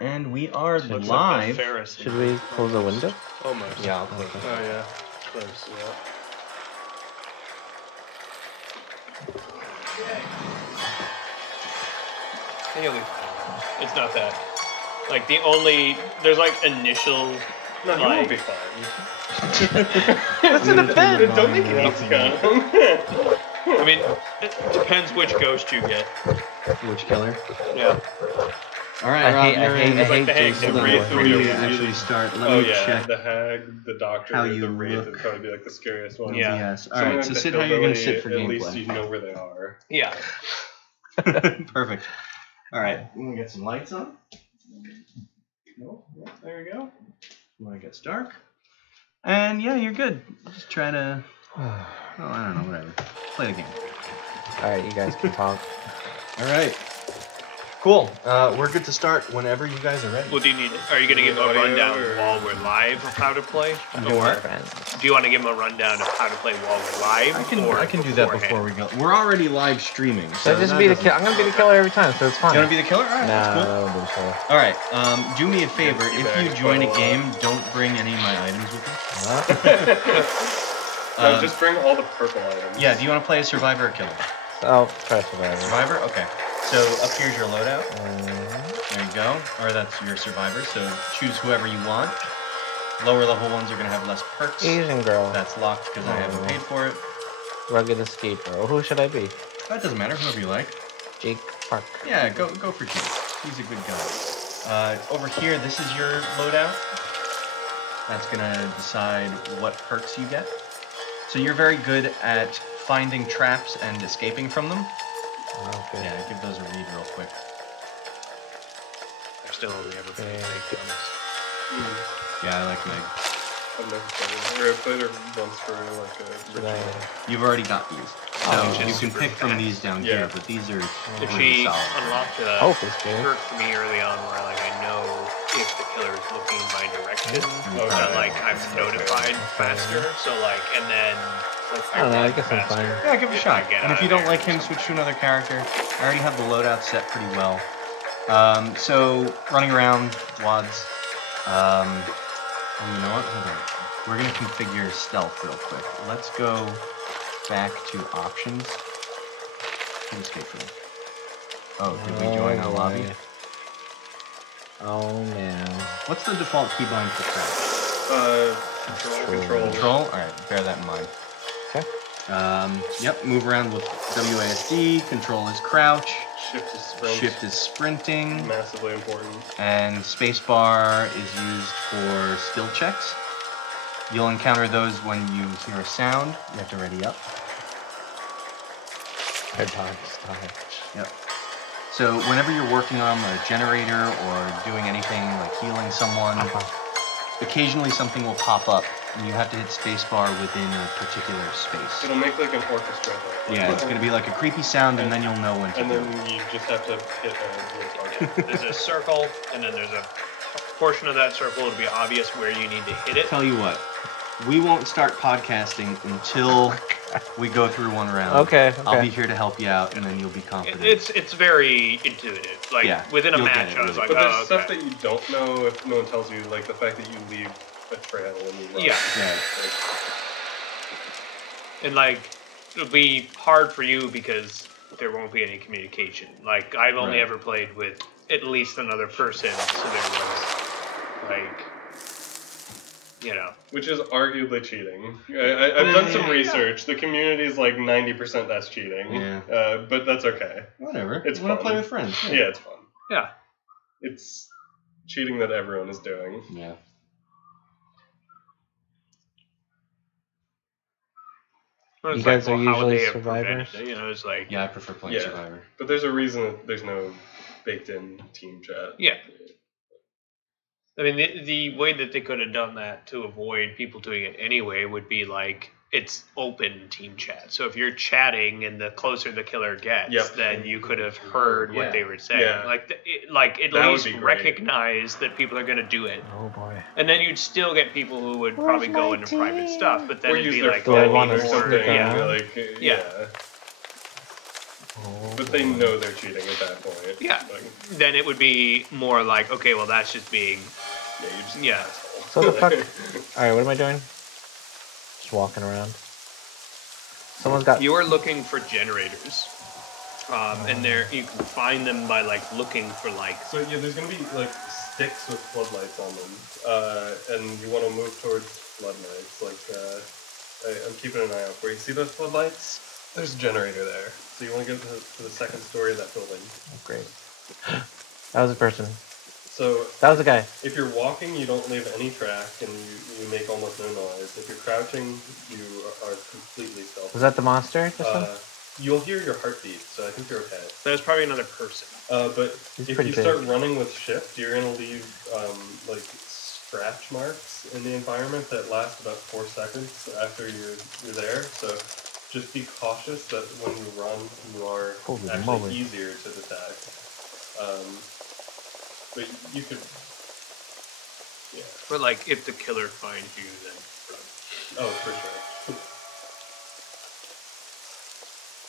and we are Looks live. Like Ferris. Should we close the window? Almost. Yeah, I'll close it. Oh yeah, close. Yeah. I think it'll be fine. It's not that. Like there's like initial. No, you like, won't be fine. It's an event. Don't make it easy on him. I mean, it depends which ghost you get. Which killer? Yeah. All right, Rob, I you're hate in. It's like the Jason hag, the Hold on, wraith before would be you really- actually start, let Oh me yeah, check the hag, the doctor, how and you the wraith look. would probably be like the scariest ones. Yeah. Yes. All Something right, like so the sit how you're going to hillbilly, sit for at least gameplay. you know where they are. Yeah. Perfect. All right, I'm going to get some lights on. Nope. Yeah, there we go. When it gets dark. And yeah, you're good. Just try to, well, I don't know, whatever. Play the game. Alright, you guys can talk. All right. Cool. We're good to start whenever you guys are ready. Well, do you need? Are you gonna give a Audio rundown or- while we're live of how to play? Do what? Do you want to give them a rundown of how to play while we're live? I can do that before we beforehand? go. We're already live streaming. So just be the killer. I'm gonna be the killer every time, so it's fine. You want to be the killer? All right, Nah, that's cool. I won't be the killer. All right. Do me a favor. You If better you join a go, game, don't bring any of my items with you. Huh? No, just bring all the purple items. Yeah. Do you want to play a survivor or killer? Oh, try survivor. Survivor. Okay. So up here's your loadout. Mhm. There you go. Or that's your survivor. So choose whoever you want. Lower level ones are gonna have less perks. Asian girl. That's locked because I haven't paid for it. Rugged escaper. Oh, who should I be? That doesn't matter. Whoever you like. Jake Park. Yeah. Go for Jake. He's a good guy. Over here, this is your loadout. That's gonna decide what perks you get. So you're very good at finding traps and escaping from them. Okay. Yeah, give those a read real quick. I've still only ever played Yeah. Meg Thomas. Yeah, I like Meg. I've never played her. I played her once for like a Should ritual. I? You've already got these. So Oh, you she's can super pick from fast. these down Yeah. here, but these are If really she solid. unlocked a Hope is good. perk for me early on where like I know if the killer is looking in my direction, Oh, so okay. like I'm notified faster. So like, and then like I don't know, I run guess I'm faster. fine. Yeah, give it a shot. Get And if out you of don't there. like him, switch to another character. I already have the loadout set pretty well. So running around wads. Oh, you know what? Hold on. We're gonna configure stealth real quick. Let's go back to options. Escape room. Oh, did we join our lobby? Oh man. What's the default keybind for crouch? Control. Control? Alright, bear that in mind. Okay. Yep, move around with WASD. Control is crouch. Shift is sprint. Shift is sprinting. Massively important. And spacebar is used for skill checks. You'll encounter those when you hear a sound. You have to ready up. I dodged. Yep. So whenever you're working on a generator or doing anything like healing someone, occasionally something will pop up and you have to hit spacebar within a particular space. It'll make like an orchestra. Though. Yeah, it's going to be like a creepy sound and then you'll know when to And do then it. you just have to hit a real target. There's a circle, and then there's a portion of that circle. It'll be obvious where you need to hit it. Tell you what, we won't start podcasting until we go through one round. Okay. I'll be here to help you out, and then you'll be confident. It's very intuitive. Like Yeah, within a you'll get match, it, I was really. like, But there's oh, stuff okay. that you don't know if no one tells you, like the fact that you leave a trail when you run. Yeah. Yeah. And like it'll be hard for you because there won't be any communication. Like I've only Right. ever played with at least another person, so there was like, you know. Which is arguably cheating. I've done some research. The community's like 90% that's cheating. Yeah. But that's okay. Whatever. It's you want to fun. play with friends. Yeah, it's fun. Yeah. It's cheating that everyone is doing. Yeah. It's You guys like, are well, how would usually they have prevented survivors? it? You know, it's like Yeah, I prefer playing Yeah. Survivor. But there's a reason that there's no baked-in team chat. yeah. I mean, the way that they could have done that to avoid people doing it anyway would be like it's open team chat. So if you're chatting and the closer the killer gets, Yep. then you could have heard Yeah. what they were saying. Yeah. Like at That would least be great. recognize that people are going to do it. Oh boy. And then you'd still get people who would Where's probably go my into private team? stuff, but then Or it'd use be their like Do I phone wanna or stick something. around? Like, Yeah. But they know they're cheating at that point. Yeah. Then it would be more like, okay, well, that's just being. Yeah, you're just Yeah. So the fuck? Alright, what am I doing? Just walking around. Someone's got. You are looking for generators. And there you can find them by like looking for like. So yeah, there's gonna be like sticks with floodlights on them, and you want to move towards floodlights. Like I'm keeping an eye out. Where you see those floodlights, there's a generator there. So you want to get to the second story of that building. Oh, great. That was a person. So That was a guy. if you're walking, you don't leave any track, and you make almost no noise. If you're crouching, you are completely stealthy. Was that the monster? Just now? You'll hear your heartbeat, so I think you're okay. That was probably another person. But He's if pretty you big. start running with shift, you're gonna leave like scratch marks in the environment that last about 4 seconds after you're there. So just be cautious that when you run, you are Holy actually moly. easier to detect. But you could, yeah. But like, if the killer finds you, then run. Oh, for sure.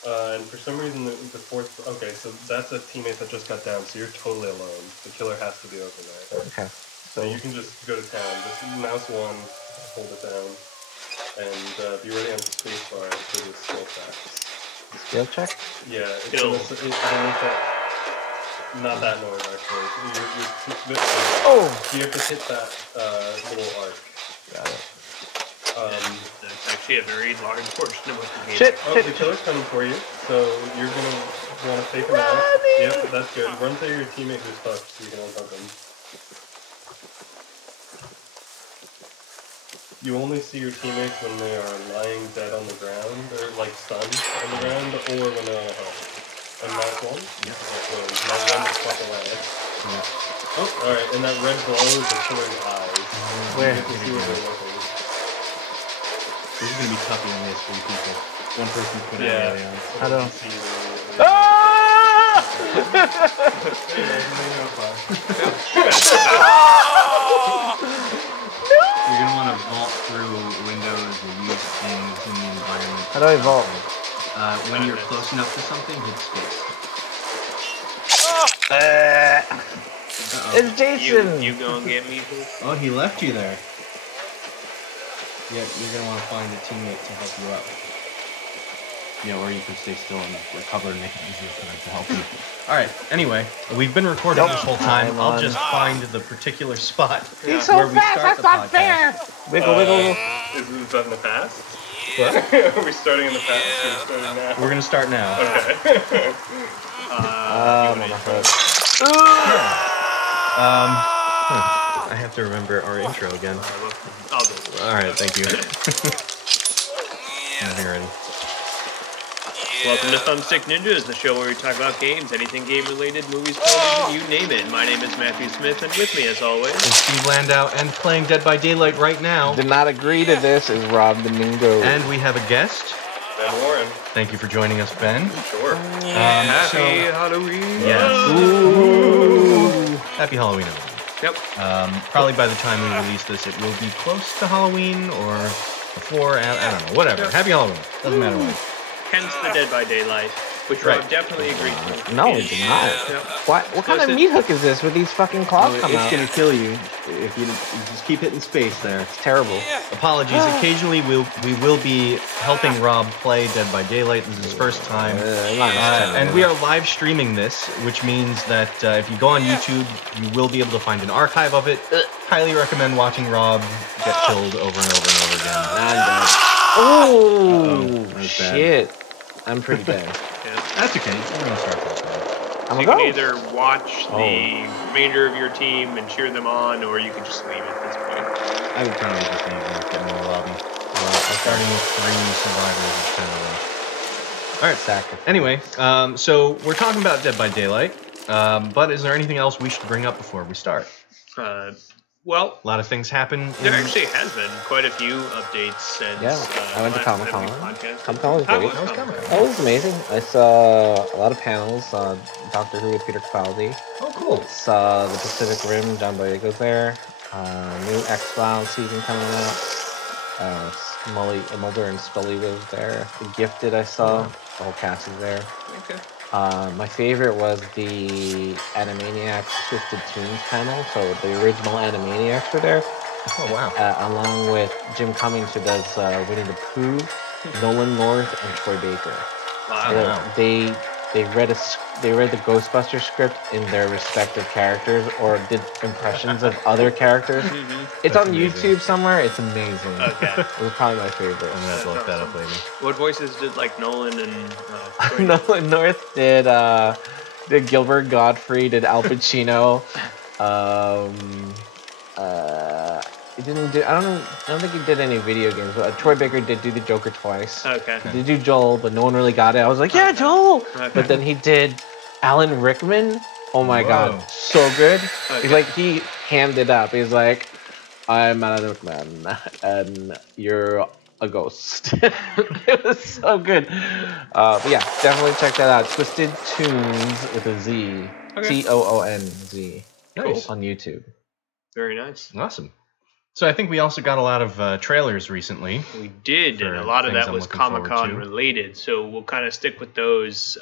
And for some reason, the fourth. Okay, so that's a teammate that just got down. So you're totally alone. The killer has to be over there. Okay. So you can just go to town. Just mouse 1, hold it down, and be ready on the space bar for the skill checks. Skill check? Yeah, it's Skill. underneath that. Not that noise actually. Oh! You have to hit that little arc. Got it. That's actually a very large portion of what the game. Shit! Oh, Shit! the killer's coming for you, so you're gonna want to fake him out. Yep, that's good. Run through your teammate who's fucked so you can unhook him. You only see your teammates when they are lying dead on the ground, or like stunned on the ground, or when they're on a hook. And mark 1? Yep. Mark 1 to fuck away. Yeah. Oh, alright, and that red glow is the killer's eyes. Where? You get to see where they're looking. This is gonna be tough on this 3 people. One person's put Yeah. out the other. How do- See where Ah! You're gonna want to vault through windows or use things in the environment. How do I vault? When you're close enough to something, hit space. It's Jason! You go and get me. Oh, he left you there. Yeah, you're gonna want to find a teammate to help you up. Yeah, or you can stay still and recover and make it easier for them to help you. Alright, anyway, we've been recording this whole time. I'll just find the particular spot He's where so we fast, start that's the not podcast. fair! Wiggle, wiggle, wiggle. Is that in the past? What? Are we starting in the past or are we starting now? We're gonna start now. Okay. I'm on the hook. I have to remember our intro again. I'll do it. Alright, thank you. I'm hearing. Welcome to ThumbstickNinjas, the show where we talk about games, anything game-related, movies, television, you name it. My name is Matthew Smith, and with me, as always, It's Steve Landau, and playing Dead by Daylight right now. Did not agree to this is Rob Domingo. And we have a guest. Ben Warren. Thank you for joining us, Ben. Sure. Happy Halloween. Yes. Ooh. Happy Halloween, everyone. Yep. Probably by the time we release this, it will be close to Halloween or before. I don't know. Whatever. Happy Halloween. Doesn't matter what. Hence the Dead by Daylight, which Rob definitely agreed to. No, it did not. Yep. What kind of meat hook is this with these fucking claws coming out? It's gonna kill you if you just keep hitting space there. It's terrible. Apologies. Occasionally, we will be helping Rob play Dead by Daylight. This is his first time. And we are live streaming this, which means that if you go on YouTube, you will be able to find an archive of it. Highly recommend watching Rob get killed over and over and over again. Oh, that was bad. shit. I'm pretty dead. Yeah. That's okay. We're gonna start that. So you can either watch the remainder of your team and cheer them on, or you can just leave at this point. I would probably just leave and get in the lobby. Starting with 3 survivors is kind of rough. Alright, Exactly. anyway, so we're talking about Dead by Daylight, but is there anything else we should bring up before we start? Well, A lot of things happen. there actually has been quite a few updates since. Yeah, I went to last time we Comic-Con. podcasted. Comic-Con was How great. was Comic-Con? That was amazing. I saw a lot of panels. Doctor Who with Peter Capaldi. Oh, cool. Saw the Pacific Rim. John Boyega's there. New X-Files season coming out. Mulder and Scully was there. The Gifted I saw. The whole cast is there. Okay. My favorite was the Animaniacs Twisted Tunes panel. So the original Animaniacs were there, Oh wow. along with Jim Cummings, who does Winnie the Pooh, Nolan North, and Troy Baker. Wow. Wow. They read the Ghostbusters script in their respective characters, or did impressions of other characters. It's That's on amazing. YouTube somewhere. It's amazing. Okay. It was probably my favorite. I'm gonna have to look that up awesome. later. What voices did like Nolan and Troy? Nolan North did Gilbert Gottfried, did Al Pacino. He didn't do. I don't think he did any video games. But Troy Baker did do the Joker twice. Okay. He did do Joel, but no one really got it. I was like, yeah, Joel. Okay. But then he did Alan Rickman. Oh my Whoa. God, so good. Okay. He's like, he hammed it up. He's like, I'm Alan Rickman, and you're a ghost. It was so good. But yeah, definitely check that out. Twisted Tunes with a Z. Okay. Toonz. Nice. On YouTube. Very nice. Awesome. So I think we also got a lot of trailers recently. We did, and For a lot of things that I'm was looking forward Comic-Con to. related, so we'll kind of stick with those.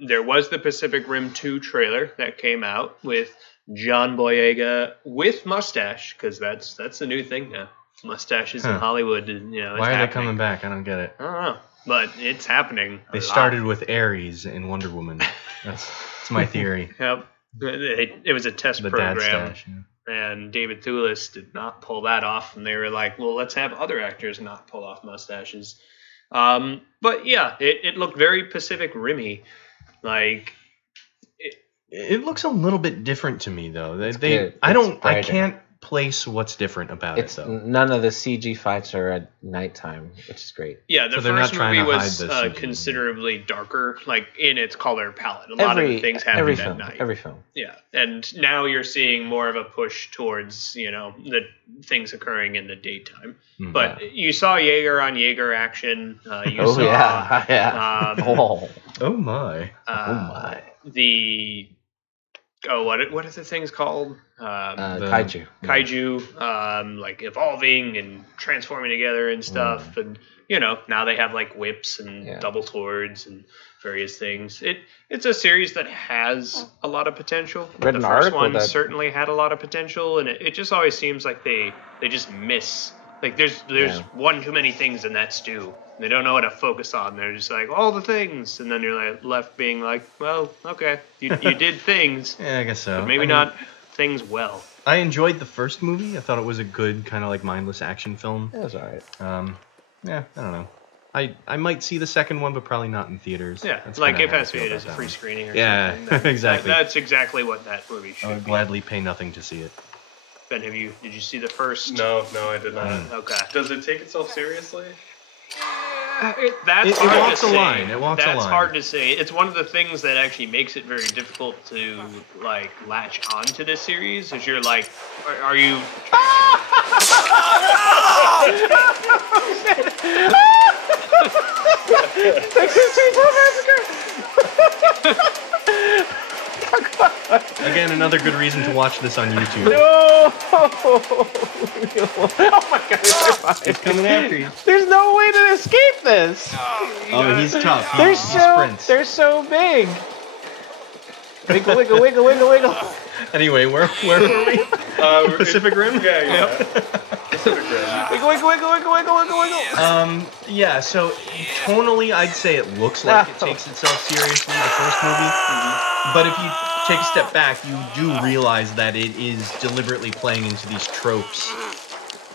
There was the Pacific Rim 2 trailer that came out with John Boyega with mustache, because that's the new thing now. Mustaches in Huh. Hollywood, and, it's Why are they happening. coming back? I don't get it. I don't know, but it's happening. They a lot. started with Ares in Wonder Woman. That's my theory. Yep. It was a test The dad program. stash. Yeah. And David Thewlis did not pull that off, and they were like, well, let's have other actors not pull off mustaches. But yeah, it looked very Pacific Rimmy. Like, It looks a little bit different to me though. good. I It's brighter. can't place what's different about It's it though. none of the CG fights are at nighttime, which is great. yeah, the So they're not first trying movie to was hide the CG. considerably darker, like in its color palette. A lot of the things happened every at film, night. every film. Yeah, and now you're seeing more of a push towards, the things occurring in the daytime. Mhm. But you saw Jaeger on Jaeger action. You Oh saw yeah, yeah. um, Oh my. Oh my. the what are the things called? Kaiju. Kaiju, like evolving and transforming together and stuff, and now they have like whips and Yeah. double swords and various things. It's a series that has a lot of potential. Read The an first article one that- certainly had a lot of potential, and it just always seems like they just miss. Like there's Yeah. one too many things in that stew. They don't know what to focus on. They're just like all the things, and then you're like left being like, well, okay, you did things, Yeah, I guess so. but maybe I mean, not things well. I enjoyed the first movie. I thought it was a good kind of like mindless action film. It was alright. Yeah, I don't know. I might see the second one, but probably not in theaters. Yeah, That's like kinda if how I has feel it about as a that free one. screening or Yeah, something. exactly. That's exactly what that movie should I would be. gladly pay nothing to see it. Ben, did you see the first? No, I did not. Okay. Does it take itself seriously? That's It hard walks to a say. line. It walks a That's line. hard to say. It's one of the things that actually makes it very difficult to like latch onto this series. Is you're like, are you? Again, another good reason to watch this on YouTube. No! Oh my god, It's coming after you. there's no way to escape this! Oh, he's tough. He, They're he so sprints. they're so big. Wiggle, wiggle, wiggle, wiggle, wiggle. Anyway, where were we? Pacific Rim? Yeah. Pacific Rim. Wiggle, wiggle, wiggle, wiggle, wiggle, wiggle, wiggle. Yeah, so tonally, I'd say it looks like it takes itself seriously, the first movie. But if you take a step back, you do realize that it is deliberately playing into these tropes.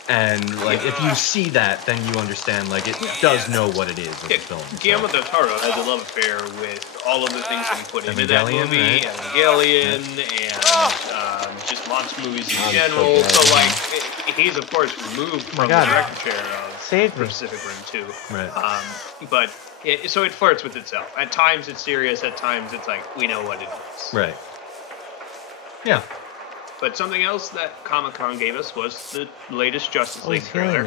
And, like, if you see that, then you understand, like, it does know what it is as a film. so. Guillermo del Toro has a love affair with all of the things that he put into that Evangelion, movie, right? Evangelion, and just monster movies in I'm general. so So, glad. like, he's of course removed from the God. director chair of Saved me. Pacific Rim 2. Right. But so it flirts with itself. At times it's serious. At times it's like we know what it is. Right. Yeah. But something else that Comic-Con gave us was the latest Justice League he's healing trailer.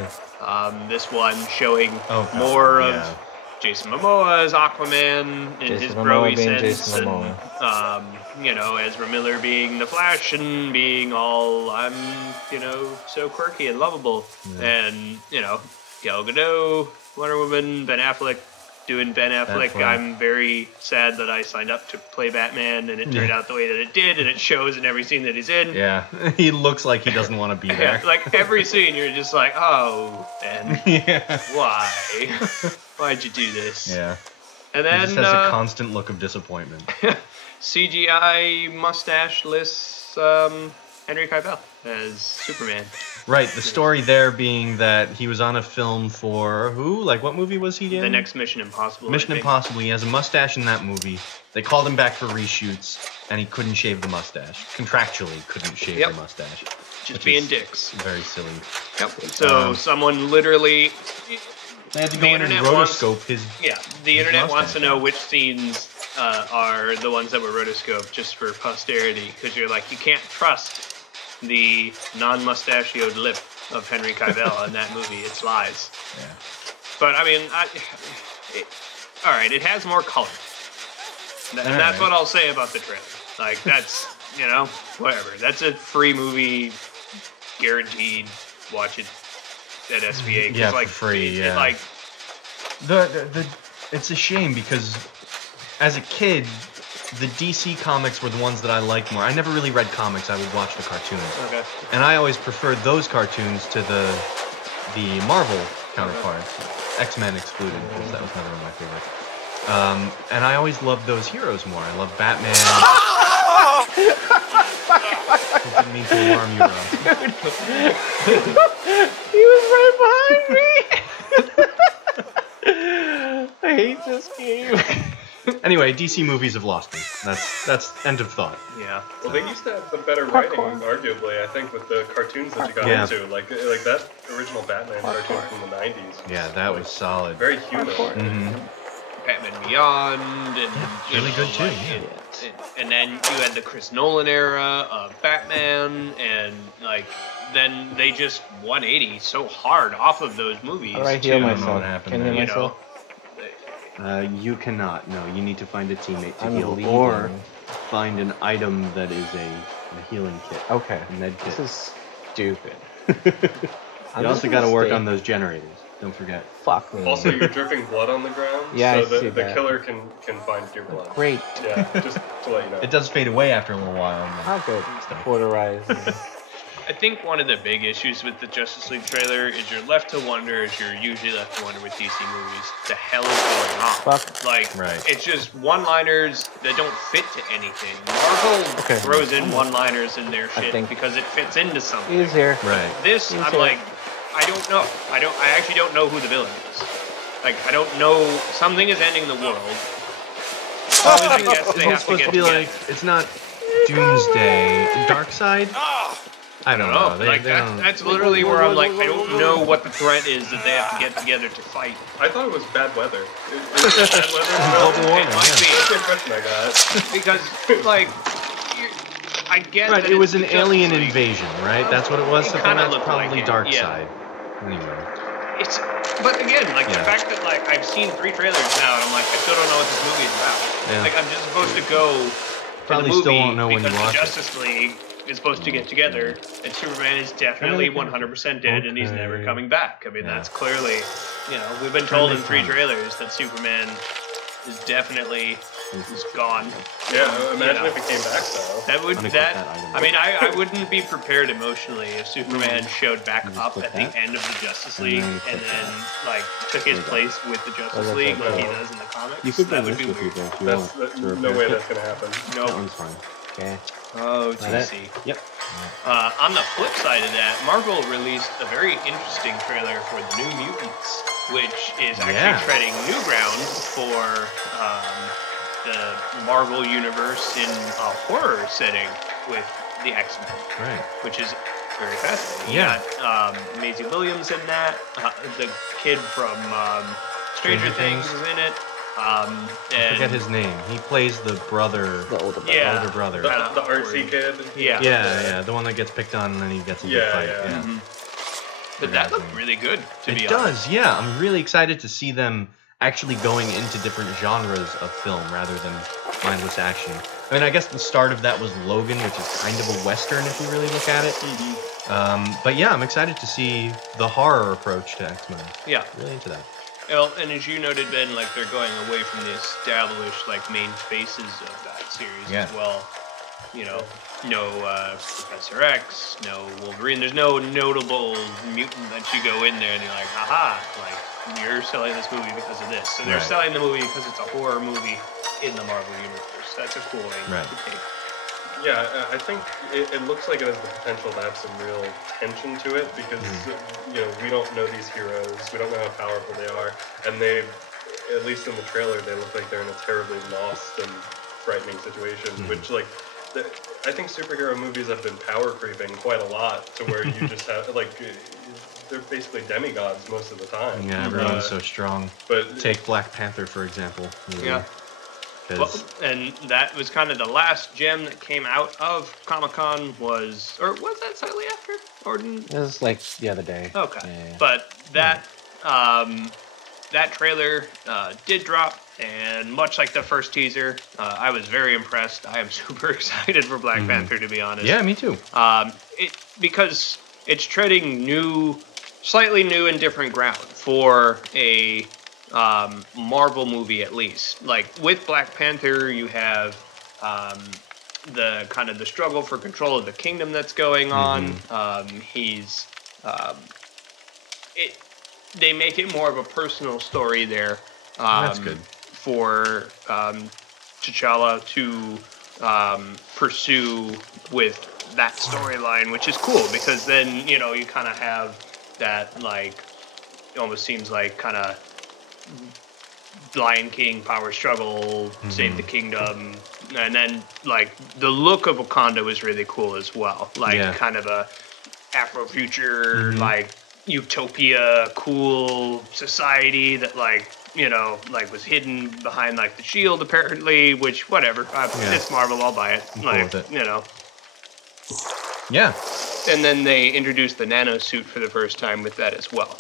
me. This one showing Oh, God, more of yeah. Jason Momoa as Aquaman in Jason his Momoa broy being sense, Jason and Ezra Miller being the Flash and being all I'm so quirky and lovable, and Gal Gadot, Wonder Woman, Ben Affleck, doing Ben Affleck. Affleck. I'm very sad that I signed up to play Batman, and it turned out the way that it did, and it shows in every scene that he's in. Yeah, he looks like he doesn't want to be there. Yeah, like every scene, you're just like, oh, Ben, Yeah. why? Why'd you do this? Yeah. And He then just has a constant look of disappointment. CGI mustache-less Henry Cavill as Superman. Right, the story there being that he was on a film for who? Like, what movie was he in? The next Mission Impossible. I Mission think. Impossible. He has a mustache in that movie. They called him back for reshoots, and he couldn't shave the mustache. Contractually, couldn't shave Yep. the mustache. Just which being is dicks. Very silly. Yep. So someone literally. They had to The go in and internet wants- rotoscope his. Yeah, the internet wants to mustache. know which scenes are the ones that were rotoscoped just for posterity, because you're like, you can't trust the non-mustachioed lip of Henry Cavill in that movie. It's lies. Yeah. But I mean, all right, it has more color, and that's what I'll say about the trailer. Like that's whatever. That's a free movie, guaranteed. Watch it at SVA. 'cause, Yeah, like, for free. it, Yeah. like The it's a shame because as a kid, the DC comics were the ones that I liked more. I never really read comics. I would watch the cartoons. okay. And I always preferred those cartoons to the Marvel counterpart, X-Men excluded, because that was another one of my favorites. And I always loved those heroes more. I loved Batman. I didn't mean to alarm you, Rob. He was right behind me. I hate this game. Anyway, DC movies have lost me. That's end of thought. Yeah. Well, they used to have the better writing, arguably, I think, with the cartoons that you got Yeah. into. Like that original Batman cartoon from the 90s. Yeah, that was solid. Very human. Mhm. Batman Beyond, and you really know, good too, like, and then you had the Chris Nolan era of Batman, and like then they just 180 so hard off of those movies. How do I to, heal I don't know myself? what happened Can I there. heal you know, myself? You cannot. No, you need to find a teammate to I'm heal, bleeding. or find an item that is a healing kit. Okay. A med kit. This is stupid. You also got to work on those generators. Don't forget. Fuck me. Also, you're dripping blood on the ground, Yeah, so I see the that. killer can find your blood. Great. Yeah, just to let you know. It does fade away after a little while. and then- How good. Stuff. Cauterize. I think one of the big issues with the Justice League trailer is you're left to wonder, as you're usually left to wonder with DC movies, the hell is going on? Fuck. Like, Right. it's just one-liners that don't fit to anything. Marvel Okay. throws in one-liners in their I shit think- because it fits into something. Easier. Right. This, He's I'm here. like, I don't know. I actually don't know who the villain is. Like, I don't know. Something is ending the world. So I guess they It's have to supposed get to be together. like it's not Doomsday, Darkseid. I don't know. They Like don't. that's literally where I'm like, I don't know what the threat is that they have to get together to fight. I thought it was bad weather. Is it bad weather? Global warming, It might yeah. be That's the impression I got. because like I get Right, that it was it's an the Justice alien League. invasion, right? That's what it was. It So kinda that's looked probably like it, yeah. Darkseid. Anyway. But again, like Yeah. the fact that like I've seen 3 trailers now, and I'm like, I still don't know what this movie is about. Yeah. Like I'm just supposed to go to Probably the movie still won't know when you because watch the it. Justice League is supposed to get together, and Superman is definitely 100% dead, and he's never Okay. coming back. I mean, Yeah. that's clearly, we've been told in Friendly 3 fun. trailers that Superman is definitely is gone. Yeah, imagine know. if it came back though. That would Let me put that. that item I mean, I wouldn't be prepared emotionally if Superman showed back just up put at the that. end of the Justice And League then and put then like took his There you go. place with the Justice that's League like he okay. does in the comics. You could that bring would this be with you weird. though if you That's want. to no repair way it. that's gonna happen. That Nope. one's fine. Okay. Oh, That it? DC. Yep. On the flip side of that, Marvel released a very interesting trailer for the New Mutants, which is actually Yeah. treading new ground for the Marvel universe in a horror setting with the X-Men, Right. which is very fascinating. Yeah. You got Maisie Williams in that. The kid from Stranger Stranger Things Things. is in it. I And forget his name. He plays the brother. The older brother. Yeah. Older brother. The artsy kid. Yeah. Yeah, the one that gets picked on and then he gets a good Yeah, fight. yeah. Mhm. But that looked really good, to be It honest. does, yeah. I'm really excited to see them actually going into different genres of film rather than mindless action. I mean, I guess the start of that was Logan, which is kind of a western if you really look at it. But yeah, I'm excited to see the horror approach to X-Men. Yeah. Really into that. Well, and as you noted, Ben, like they're going away from the established like main faces of that series Yeah. as well. You know, no Professor X, no Wolverine. There's no notable mutant that you go in there and you're like, haha, like you're selling this movie because of this. So they're Right. selling the movie because it's a horror movie in the Marvel universe. That's a cool way Right. to take. Yeah, I think it looks like it has the potential to have some real tension to it because you know we don't know these heroes, we don't know how powerful they are, and they, at least in the trailer, they look like they're in a terribly lost and frightening situation. Which like, I think superhero movies have been power creeping quite a lot to where you just have like they're basically demigods most of the time. Yeah, everyone's so strong. But Take Black Panther, for example. Maybe. Yeah. 'Cause- Well, and that was kind of the last gem that came out of Comic-Con was, or was that slightly after? Orden? It was like the other day. Okay. Yeah. But that that trailer did drop, and much like the first teaser, I was very impressed. I am super excited for Black Panther, to be honest. yeah, me too. Because it's treading slightly new and different ground for a Marvel movie, at least. Like with Black Panther, you have the kind of the struggle for control of the kingdom that's going on. They make it more of a personal story there. That's good. For T'Challa to pursue with that storyline, which is cool because then you kind of have that, like, it almost seems like kind of Lion King power struggle, save the kingdom, and then like the look of Wakanda was really cool as well, like kind of a Afrofuture, like utopia, cool society that like was hidden behind like the shield apparently, which whatever, it's Marvel, I'll buy it. I'm like cool with it. Yeah. And then they introduced the nano suit for the first time with that as well.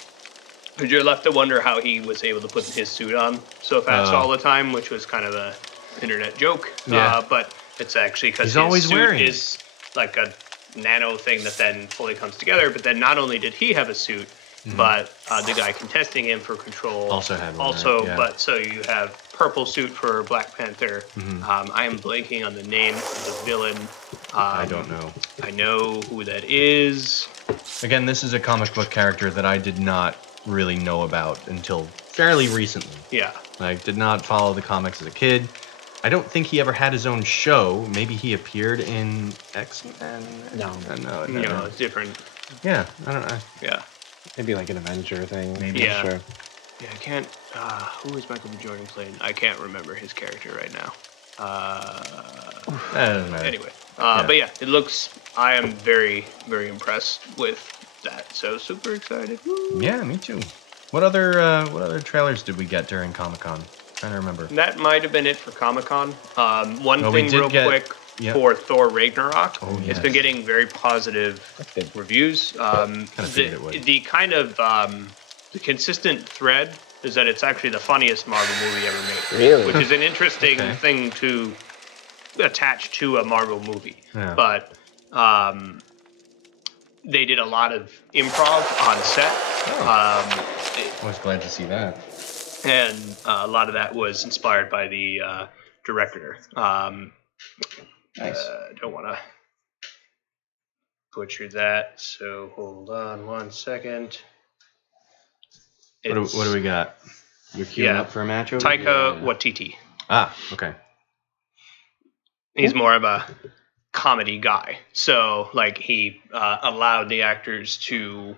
But you're left to wonder how he was able to put his suit on so fast all the time, which was kind of a internet joke. Yeah. But it's actually because He's his always suit wearing is like a nano thing that then fully comes together. But then not only did he have a suit, but the guy contesting him for control Also had one, also, right? Yeah. but so you have purple suit for Black Panther. I am blanking on the name of the villain. I don't know. I know who that is. Again, this is a comic book character that I did not really know about until fairly recently. Yeah. Like, did not follow the comics as a kid. I don't think he ever had his own show. Maybe he appeared in X-Men? No. No, it's different. Yeah, I don't know. Yeah. Maybe like an Avenger thing. Maybe. Yeah. Sure. Yeah, I can't. Who is Michael B. Jordan playing? I can't remember his character right now. That doesn't matter. Anyway, but yeah, it looks. I am very, very impressed with that. So super excited. Woo. Yeah, me too. What other trailers did we get during Comic-Con? Trying to remember. That might have been it for Comic-Con. One Well, we thing did real get- quick yep. for Thor Ragnarok. Oh, It's yes. been getting very positive good. reviews. figured it would. The kind of the consistent thread is that it's actually the funniest Marvel movie ever made. Really? Which is an interesting Okay. thing to attach to a Marvel movie. Yeah. But they did a lot of improv on set. I was glad to see that. And a lot of that was inspired by the director. Nice. Don't want to butcher that, so hold on one second. What do we got? You're queuing up for a match over Taika here? Waititi. Ah, okay. He's more of a comedy guy, so like he allowed the actors to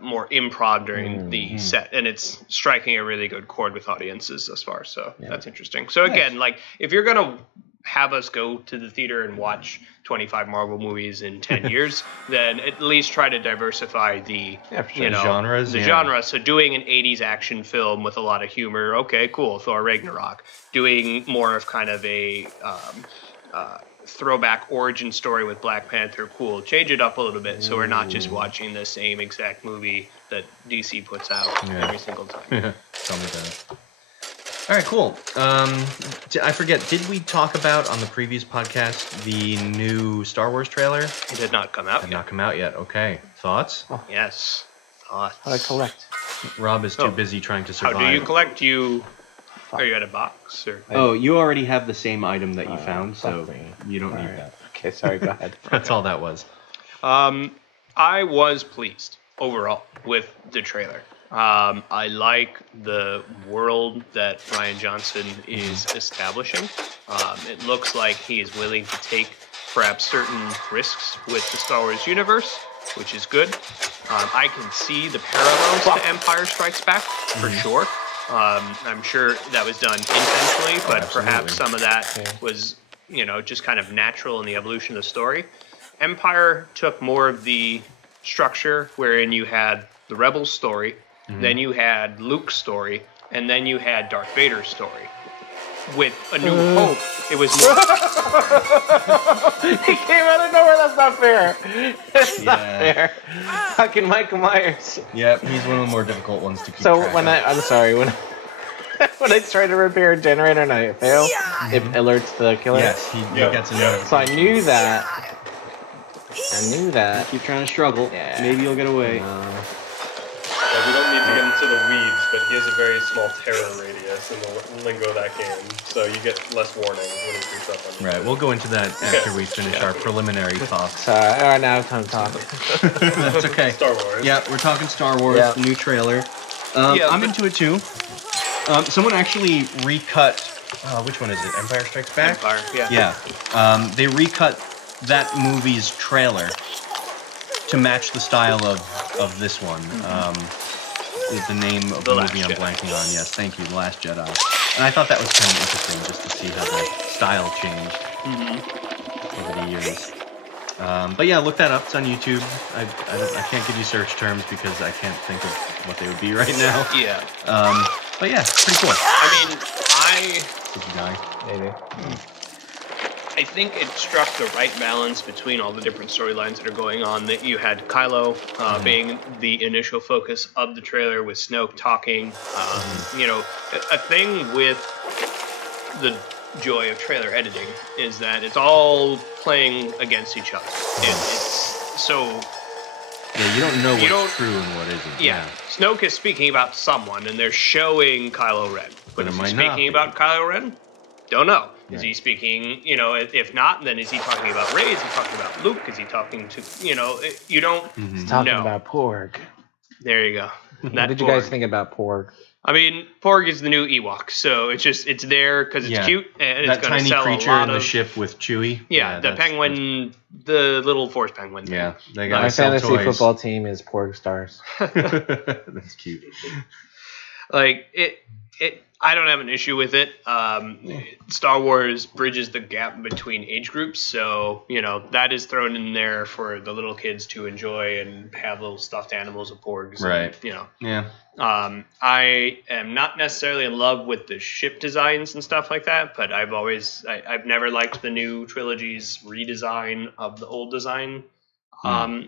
more improv during the set, and it's striking a really good chord with audiences thus far. So that's interesting. So again, like if you're gonna have us go to the theater and watch 25 Marvel movies in 10 years, then at least try to diversify the genres. The genre. So doing an 80s action film with a lot of humor, okay, cool. Thor Ragnarok. Doing more of kind of a throwback origin story with Black Panther, cool. Change it up a little bit so we're not just watching the same exact movie that DC puts out every single time. Tell me about it. All right, cool. I forget, did we talk about on the previous podcast the new Star Wars trailer? It had not come out Had yet. not come out yet. Okay. Thoughts? Yes. Thoughts. How do I collect? Rob is too Oh. busy trying to How survive. do you collect? Are you at a box or? Oh, you already have the same item that you found, so fuck me. you don't need Sorry. that. Okay, sorry, go ahead. That's all that was. I was pleased overall with the trailer. I like the world that Ryan Johnson is establishing. It looks like he is willing to take perhaps certain risks with the Star Wars universe, which is good. I can see the parallels to Empire Strikes Back for sure. I'm sure that was done intentionally, but perhaps some of that was, just kind of natural in the evolution of the story. Empire took more of the structure wherein you had the Rebels story, then you had Luke's story, and then you had Darth Vader's story. With A New Hope, it was more... He came out of nowhere. That's not fair. That's not fair. Fucking Michael Myers. Yep, he's one of the more difficult ones to keep So track when of. I'm sorry, when I try to repair a generator and I fail, it alerts the killer. Yes, he gets a notification. So I knew that. Keep trying to struggle. Yeah. Maybe you'll get away. Yeah, we don't need to get into the weeds, but he has a very small terror radius in the lingo of that game, so you get less warning when he creeps up on you. Right, we'll go into that after we finish our preliminary talks. Sorry, all right, now I have time to talk. That's okay. Star Wars. Yeah, we're talking Star Wars, Yeah. the new trailer. I'm into it too. Someone actually recut. Which one is it? Empire Strikes Back? Empire, yeah. Yeah. They recut that movie's trailer to match the style of this one. Is the name of the movie I'm blanking on. Yes, thank you, The Last Jedi. And I thought that was kind of interesting just to see how the style changed over the years. But yeah, look that up. It's on YouTube. I can't give you search terms because I can't think of what they would be right now. Yeah. But yeah, pretty cool. Did you die? Maybe. I think it struck the right balance between all the different storylines that are going on. That you had Kylo being the initial focus of the trailer with Snoke talking. A thing with the joy of trailer editing is that it's all playing against each other. It's so... Yeah, you don't know what's true and what isn't. Yeah. Snoke is speaking about someone, and they're showing Kylo Ren. But is he speaking about Kylo Ren? Don't know. Is he speaking, if not, then is he talking about Rey? Is he talking about Luke? Is he talking to, you don't He's talking know. about Porg. There you go. What did you guys think about Porg? I mean, Porg is the new Ewok, so it's there because it's cute, and it's going to sell a lot of... That tiny creature in the ship with Chewie. Yeah, the penguin, the little force penguin thing. Yeah, they got My fantasy football team is Porg Stars. That's cute. Like, I don't have an issue with it. Star Wars bridges the gap between age groups, so that is thrown in there for the little kids to enjoy and have little stuffed animals of porgs. Right. And, Yeah. I am not necessarily in love with the ship designs and stuff like that, but I've never liked the new trilogy's redesign of the old design.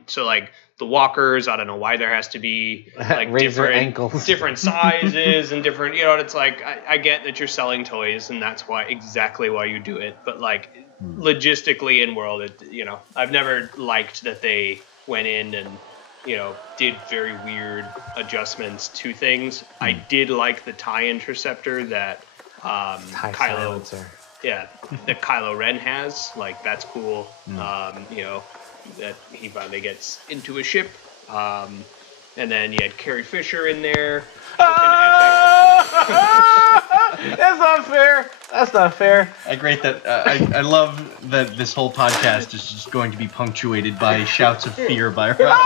So like the walkers, I don't know why there has to be like different sizes and different, it's like, I get that you're selling toys and that's exactly why you do it. But like logistically in world, I've never liked that they went in and, did very weird adjustments to things. I did like the TIE interceptor that Kylo Ren has. Like, that's cool. That he finally gets into a ship. And then you had Carrie Fisher in there. That's not fair. That's not fair. I love that this whole podcast is just going to be punctuated by shouts of fear by Rob.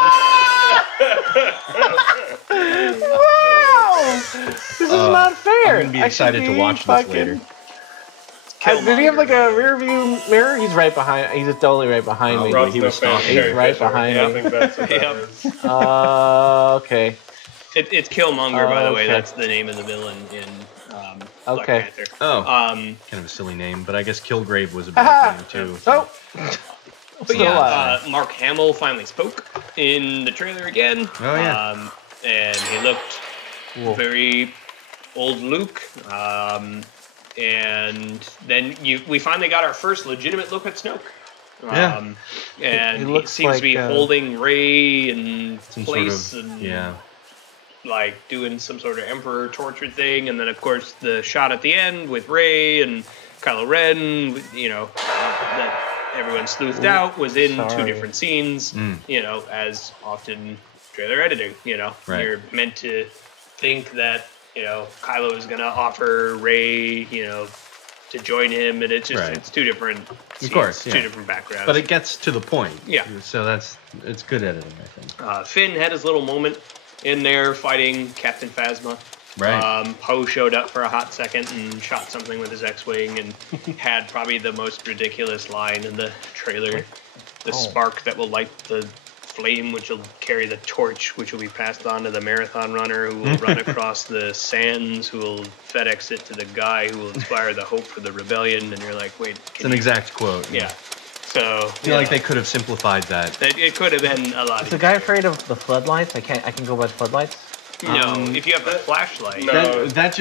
Wow! This is not fair. I'm gonna be excited to watch this later. Did he have like a rear view mirror? He's right behind. He's totally right behind me. Rob's He no was fan of stalking. He's Carrie right Fisher. behind I me. think that's what that is. Okay. It's Killmonger, by the way. Okay. That's the name of the villain in Black Okay. Panther. Oh. Kind of a silly name, but I guess Kilgrave was a bad name too. Oh. But yeah, Mark Hamill finally spoke in the trailer again. Oh yeah. And he looked very old Luke. And then we finally got our first legitimate look at Snoke. And he looks seems like, to be holding Rey in some place. sort of, and yeah. like doing some sort of Emperor torture thing, and then of course the shot at the end with Rey and Kylo Ren, you know, that everyone sleuthed out was in two sorry. different scenes. You know, as often trailer editing. You know, Right. you're meant to think that you know Kylo is gonna offer Rey, you know, to join him, and it's just Right. it's two different scenes, course, yeah. two different backgrounds. But it gets to the point. Yeah. So it's good editing, I think. Finn had his little moment in there fighting Captain Phasma. Right. Poe showed up for a hot second and shot something with his X-wing and had probably the most ridiculous line in the trailer. The spark that will light the flame, which will carry the torch, which will be passed on to the marathon runner, who will run across the sands, who will FedEx it to the guy who will inspire the hope for the rebellion. And you're like, wait. It's an exact quote. Yeah. So I feel like they could have simplified that. it could have been a lot. Is the guy afraid of the floodlights? I can go by the floodlights? No, if you have a flashlight. No. That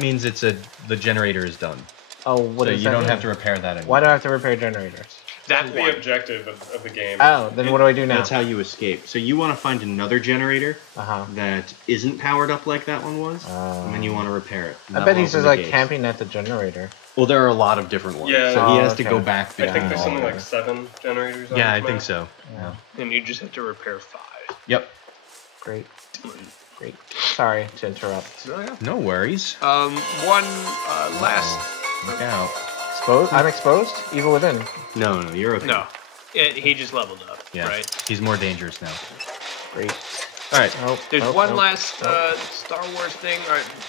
means it's the generator is done. Oh, what So does you that don't mean? have to repair that anymore. Why do I have to repair generators? That The one. objective of the game. Oh, then what do I do now? That's how you escape. So you want to find another generator Uh-huh. that isn't powered up like that one was, and then you want to repair it. I bet he's just like camping at the generator. Well, there are a lot of different ones. Yeah. So he Oh, has to okay. go back. I think between there's all something of like them. 7 generators on Yeah, this I think map. so. Yeah. And you just have to repair 5. Yep. Great. Great. Sorry to interrupt. No worries. One last. Look out. Exposed? I'm exposed? Evil within. No, you're okay. No, he just leveled up. Yeah. Right. He's more dangerous now. Great. All right. Nope. There's nope, one nope, last nope. Star Wars thing,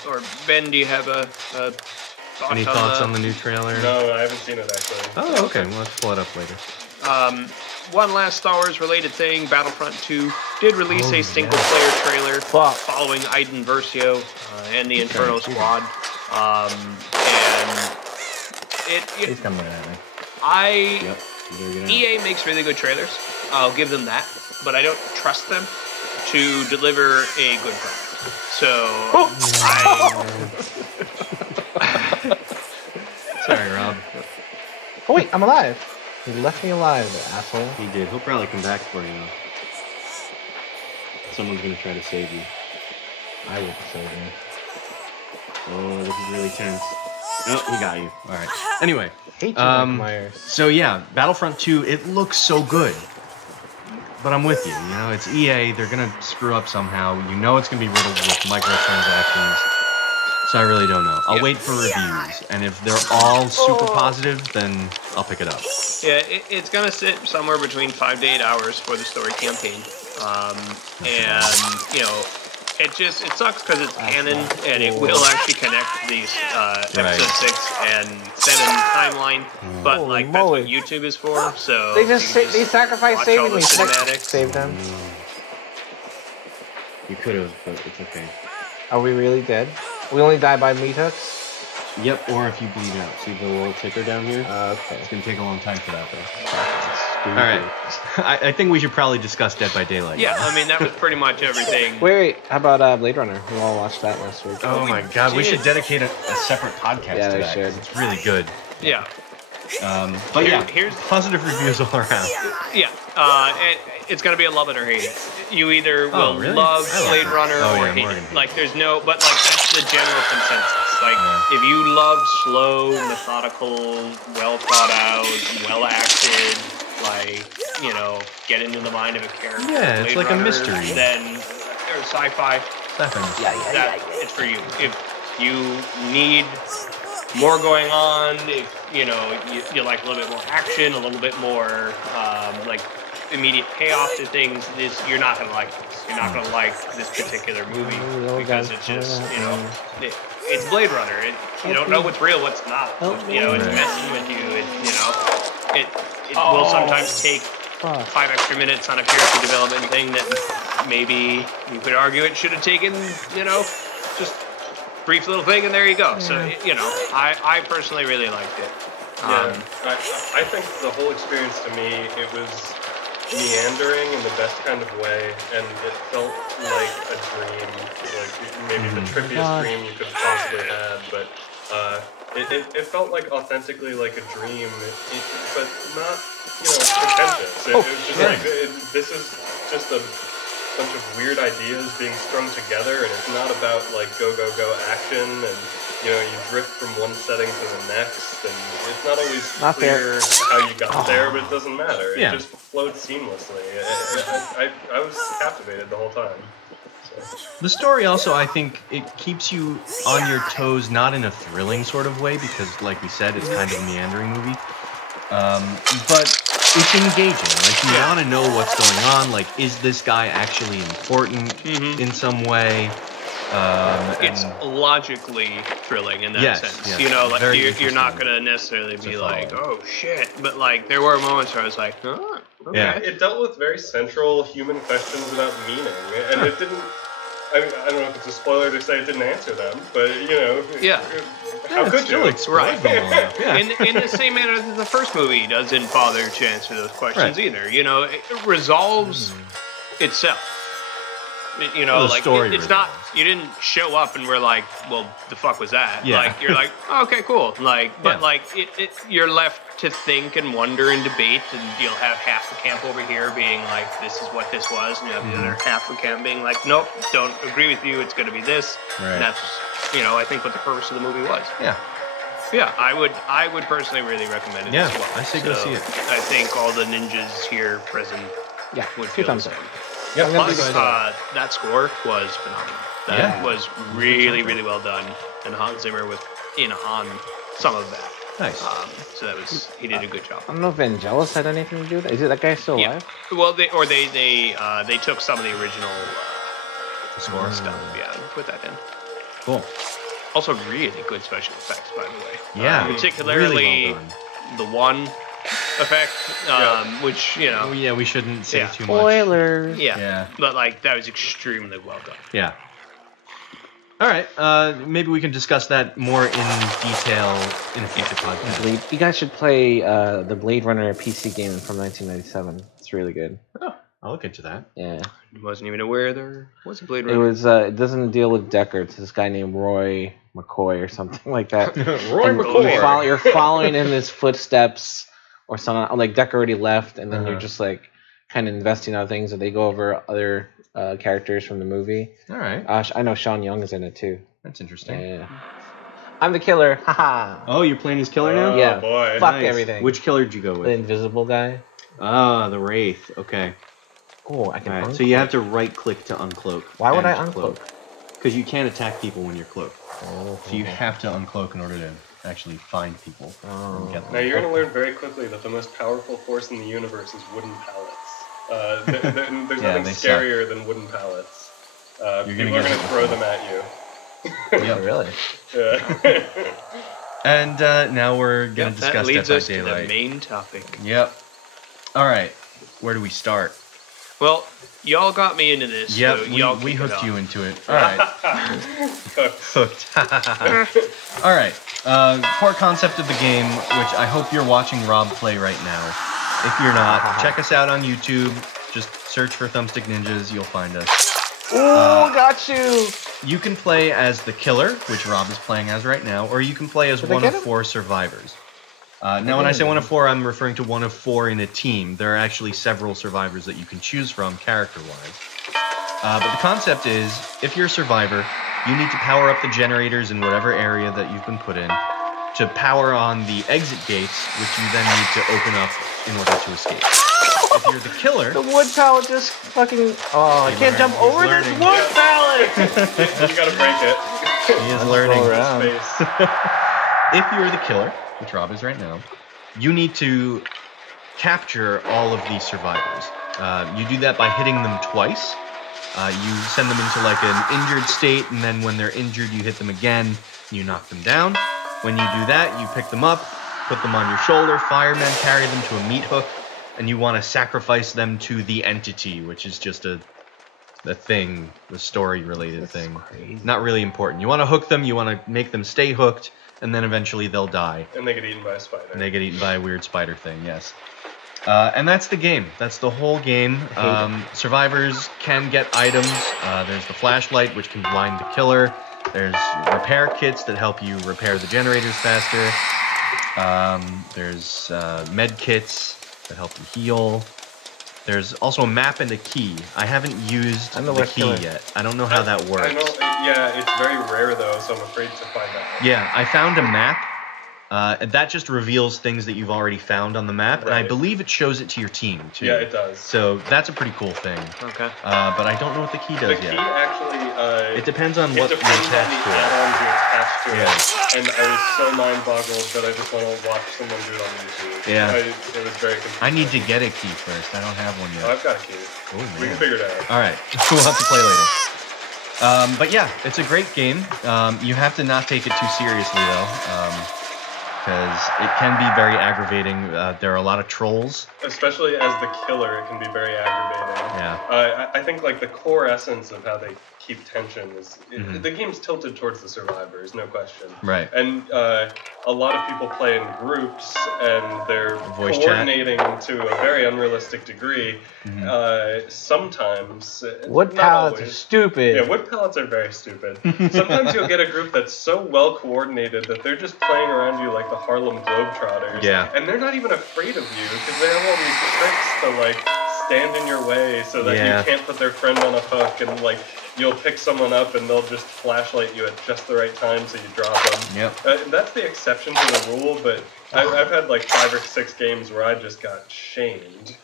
or Ben, do you have a thought Any thoughts on the new trailer? No, I haven't seen it actually. Oh, okay. Well, let's pull it up later. One last Star Wars related thing, Battlefront 2 did release Oh, a single-player trailer Fuck. following Iden Versio and the Inferno Squad, and He's coming at me. I Yep. EA makes really good trailers. I'll give them that, but I don't trust them to deliver a good product. So Sorry, Rob. Oh wait, I'm alive. He left me alive, the asshole. He did. He'll probably come back for you. Someone's gonna try to save you. I would save me. Oh, this is really tense. Oh, he got you. All right. Anyway, Hate you, Mike Myers. so yeah, Battlefront 2. It looks so good, but I'm with you. You know, it's EA. They're gonna screw up somehow. You know, it's gonna be riddled with microtransactions. So I really don't know. I'll Yeah. wait for reviews, and if they're all super positive, then I'll pick it up. yeah, it's gonna sit somewhere between 5 to 8 hours for the story campaign, and you know, it sucks because it's canon and it will actually connect these episode 6 and 7 timeline, but Holy like that's what moly. YouTube is for. So They you just can they sacrificed watch all saving the me. cinematics. Saved them. You could have, but it's okay. Are we really dead? We only die by meat hooks? Yep, or if you bleed out. See the little ticker down here? Okay. It's gonna take a long time for that, though. All right. I think we should probably discuss Dead by Daylight. Yeah, I mean that was pretty much everything. Wait, how about Blade Runner? We all watched that last week. Oh my God, we did. should dedicate a separate podcast Yeah, to they that. 'cause should. It's really good. Yeah, But Here- yeah, here's- positive reviews all around. yeah. It's gonna be a love it or hate it. You either will really? love I love Blade it. Runner Oh, or yeah, hate Morgan it. hates Like there's no, but like that's the general consensus. Like Yeah. if you love slow, methodical, well thought out, well acted, like you know, get into the mind of a character. Yeah, it's Blade like a Runner, mystery. Then or sci-fi. Definitely. That it's for you. If you need more going on, if you know you like a little bit more action, a little bit more like immediate payoff to things, you're not gonna like this. You're not gonna like this particular movie because it's just it's Blade Runner. You don't know what's real, what's not. You know, it's Right. messing with you. It will sometimes take 5 extra minutes on a character development thing that maybe you could argue it should have taken, you know, just brief little thing and there you go. So, you know, I personally really liked it. Yeah, I think the whole experience to me, it was meandering in the best kind of way, and it felt like a dream, like maybe the trippiest dream you could have possibly had, but it felt like authentically like a dream, but not, you know, pretentious. It was just like, this is just a bunch of weird ideas being strung together, and it's not about like go action, and you know you drift from one setting to the next, and it's not always clear how you got there, but it doesn't matter. It just flowed seamlessly. I was captivated the whole time. The story also, I think, it keeps you on your toes, not in a thrilling sort of way, because, like we said, it's kind of a meandering movie. But it's engaging. Like, you want to know what's going on. Like, is this guy actually important in some way? It's logically thrilling in that sense. Yes, you know, like you're not interesting. gonna necessarily be like, oh shit, but like there were moments where I was like, oh, okay. Yeah. It dealt with very central human questions about meaning, and it didn't. I don't know if it's a spoiler to say it didn't answer them, but you know, how could you? Right. Yeah. In the same manner that the first movie doesn't bother to answer those questions either. You know, it resolves itself. You know, like it's not. You didn't show up and we're like, well, the fuck was that? Yeah. Like you're like, oh, okay, cool. Like, but like you're left to think and wonder and debate, and you'll have half the camp over here being like, this is what this was, and you have the other half of the camp being like, nope, don't agree with you. It's going to be this. Right. And that's, you know, I think what the purpose of the movie was. Yeah. Yeah, I would personally really recommend it as well. I say go see it. I think all the ninjas here present would feel the same. Yeah, Plus, that score was phenomenal. That was really, really well done, and Hans Zimmer was in on some of that. Nice. So that was he did a good job. I don't know if Vangelis had anything to do with it. Is it that guy still alive? Well, they took some of the original score stuff. Yeah, and put that in. Cool. Also, really good special effects, by the way. Yeah, particularly really well the one effect, which you know. Yeah, we shouldn't say too much. Spoilers. Yeah. But like that was extremely well done. Yeah. All right. Maybe we can discuss that more in detail in a future podcast. You guys should play the Blade Runner PC game from 1997. It's really good. Oh, I'll look into that. Yeah. Wasn't even aware there was a Blade Runner. It was. It doesn't deal with Deckard. It's this guy named Roy McCoy or something like that. Roy McCoy. You're following in his footsteps or something. Like Deckard already left, and then you're just like kind of investing on things, and they go over other characters from the movie. All right. I know Sean Young is in it too. That's interesting. Yeah. I'm the killer. Haha. Oh, you're playing as killer now? Yeah. Boy. Fuck Nice. everything. Which killer did you go The with? invisible guy. Ah, the Wraith. Okay. Oh, I can. All right. So you have to right-click to uncloak. Why would and I uncloak? Because you can't attack people when you're cloaked. Oh, So you have to uncloak in order to actually find people and get them. Now you're going to learn very quickly that the most powerful force in the universe is wooden pallets. There's nothing they scarier than wooden pallets. People are going to throw them at you. Yep. Really? Yeah. And now we're going to discuss that leads Dead by us to the Daylight. main topic. Yep. All right. Where do we start? Well, y'all got me into this. Yep, so y'all we kick it hooked off. you into it. All right. Hooked. All right. Core concept of the game, which I hope you're watching Rob play right now. If you're not, check us out on YouTube. Just search for Thumbstick Ninjas. You'll find us. Oh, got you! You can play as the killer, which Rob is playing as right now, or you can play as one of 4 survivors. Now, when I say 1 of 4, I'm referring to 1 of 4 in a team. There are actually several survivors that you can choose from, character-wise. But the concept is, if you're a survivor, you need to power up the generators in whatever area that you've been put in to power on the exit gates, which you then need to open up in order to escape. If you're the killer... The wood pallet just fucking... Oh, I can't jump over this wood pallet! You gotta break it. He is learning. Space. If you're the killer, which Rob is right now, you need to capture all of these survivors. You do that by hitting them twice. You send them into like an injured state, and then when they're injured, you hit them again, you knock them down. When you do that, you pick them up, put them on your shoulder, firemen carry them to a meat hook, and you want to sacrifice them to the entity, which is just a thing, the story-related thing. Crazy. Not really important. You want to hook them, you want to make them stay hooked, and then eventually they'll die. And they get eaten by a spider. And they get eaten by a weird spider thing, yes. And that's the game. That's the whole game. Survivors can get items. There's the flashlight, which can blind the killer. There's repair kits that help you repair the generators faster. There's med kits that help you heal. There's also a map and a key. I haven't used I know the where's key Killer. yet. I don't know how that works. I know, yeah, it's very rare though, so I'm afraid to find out. Yeah, I found a map. That just reveals things that you've already found on the map, and I Right. believe it shows it to your team too. Yeah, it does. So that's a pretty cool thing. Okay. But I don't know what the key does The key yet. actually, It depends on it what you depends on attach the to it. add-ons you attach to Yeah. it. And I was so mind-boggled that I just want to watch someone do it on YouTube. Yeah. It was very confusing. I need to get a key first. I don't have one Oh, yet. I've got a key. Oh, We can man. figure it out. All right, we'll have to play later. But yeah, it's a great game. You have to not take it too seriously though, because it can be very aggravating. There are a lot of trolls. Especially as the killer, it can be very aggravating. Yeah. I think like the core essence of how they keep tension is Mhm. the game's tilted towards the survivors, no question. Right. And a lot of people play in groups, and they're Voice chat. coordinating to a very unrealistic degree. Mhm. Sometimes Wood not pallets are always. stupid. Yeah, wood pallets are very stupid. Sometimes you'll get a group that's so well coordinated that they're just playing around you like the Harlem Globetrotters. Yeah. And they're not even afraid of you because they have all these tricks to like stand in your way so that Yeah. you can't put their friend on a hook, and like you'll pick someone up and they'll just flashlight you at just the right time so you drop them. Yep. That's the exception to the rule, but I've had like 5 or 6 games where I just got shamed.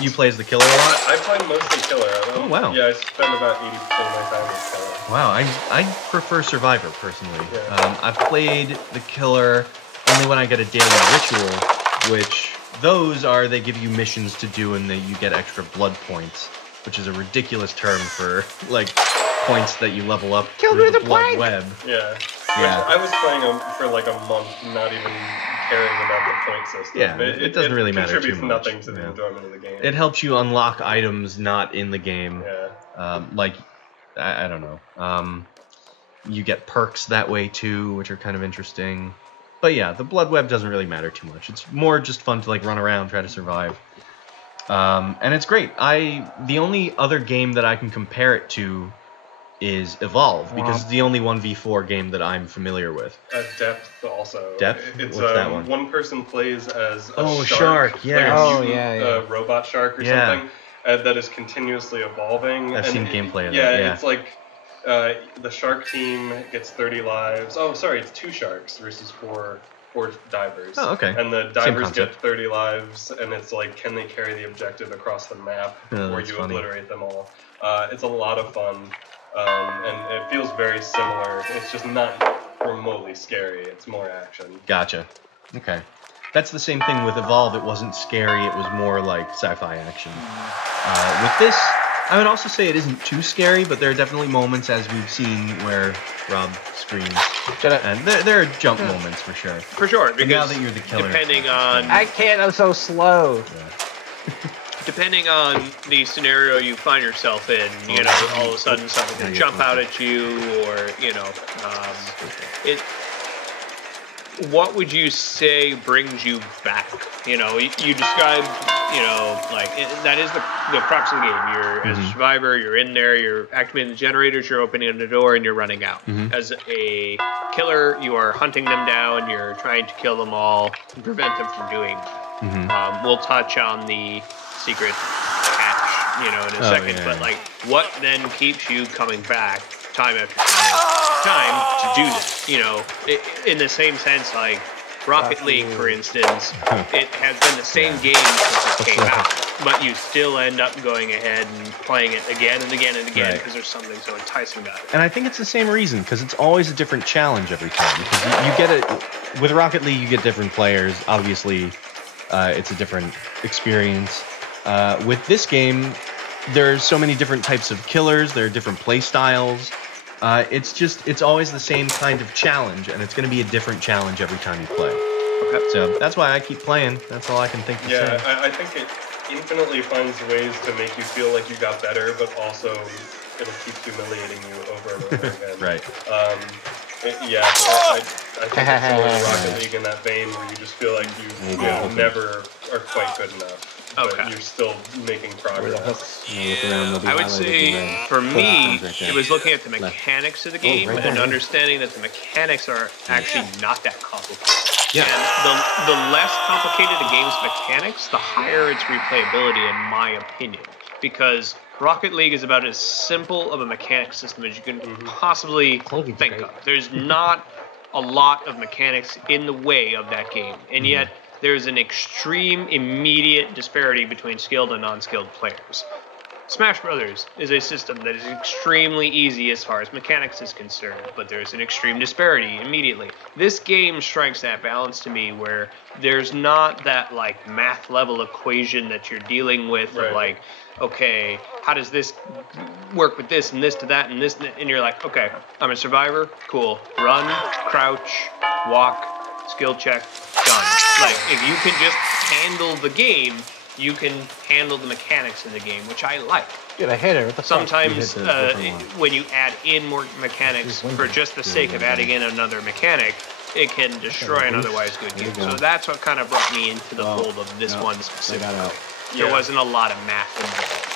You play as the killer a lot? I play mostly killer. Oh, wow. Yeah, I spend about 80% of my time with killer. Wow, I prefer Survivor personally. Yeah. I've played the killer only when I get a daily ritual, which those are they give you missions to do and that you get extra blood points, which is a ridiculous term for like points that you level up Kill through me the the blood plank! web. Yeah. Yeah. I was playing them for like a month, not even caring about the point system. Yeah, it doesn't really matter too contributes much. nothing to the Yeah. enjoyment of the game. It helps you unlock items not in the game. Yeah. Like I don't know. You get perks that way too, which are kind of interesting. But yeah, the blood web doesn't really matter too much. It's more just fun to like run around, try to survive. And it's great. The only other game that I can compare it to is Evolve, because it's the only 1v4 game that I'm familiar with. Depth also. Depth? It's What's that one? One person plays as a Oh, shark. shark, yeah. Like a Oh, mutant, yeah. robot shark or Yeah. something that is continuously evolving. I've And seen gameplay of yeah, that, yeah. it's like the shark team gets 30 lives. Oh, sorry, it's 2 sharks versus 4 divers. Oh, okay. And the Same divers get concept. 30 lives, and it's like, can they carry the objective across the map Oh, before that's you funny. obliterate them all? It's a lot of fun, and it feels very similar. It's just not remotely scary. It's more action. Gotcha. Okay. That's the same thing with Evolve. It wasn't scary. It was more like sci-fi action. With this, I would also say it isn't too scary, but there are definitely moments, as we've seen, where Rob screams. Shut up. And there are jump moments for sure. For sure, But now because that you're the killer, depending it's not on I can't, I'm so slow. depending on the scenario you find yourself in, you know, all of a sudden something Yeah, can you're jump out at you, or you know, it. What would you say brings you back? You know, you described, you know, like that is the crux of the game. You're as a survivor, you're in there, you're activating the generators, you're opening the door, and you're running out. As a killer, you are hunting them down, you're trying to kill them all and prevent them from doing that. We'll touch on the secret hatch, you know, in a second. yeah, But yeah. like, what then keeps you coming back time after time to do that? You know, in the same sense, like Rocket League, for instance, it has been the same game since it came out, but you still end up going ahead and playing it again and again and again Right. because there's something so enticing about it. And I think it's the same reason, because it's always a different challenge every time. Because you get it with Rocket League, you get different players. Obviously, it's a different experience. With this game, there's so many different types of killers. There are different play styles. It's always the same kind of challenge, and it's going to be a different challenge every time you play. Okay. So that's why I keep playing. That's all I can think to Yeah, say. I think it infinitely finds ways to make you feel like you got better, but also it'll keep humiliating you over and over again. Right. Yeah, I think it's similar to Rocket League in that vein where you just feel like you never are quite good enough, but you're still making progress. I would say, for me, it was looking at the mechanics of the game and understanding that the mechanics are actually not that complicated. Yeah. And the less complicated a game's mechanics, the higher its replayability, in my opinion. Because Rocket League is about as simple of a mechanic system as you can possibly think of. There's not a lot of mechanics in the way of that game, and yet there's an extreme immediate disparity between skilled and non-skilled players. Smash Brothers is a system that is extremely easy as far as mechanics is concerned, but there's an extreme disparity immediately. This game strikes that balance to me where there's not that like math level equation that you're dealing with of like, okay, how does this work with this and this to that and this, and you're like, okay, I'm a survivor, cool, run, crouch, walk, skill check, done. Like, if you can just handle the game, you can handle the mechanics of the game, which I like. Dude, I hit her. What the Sometimes when you add in more mechanics for just the sake of adding in another mechanic, it can destroy an otherwise good game. So that's what kind of brought me into the fold of this one specifically. There wasn't a lot of math involved.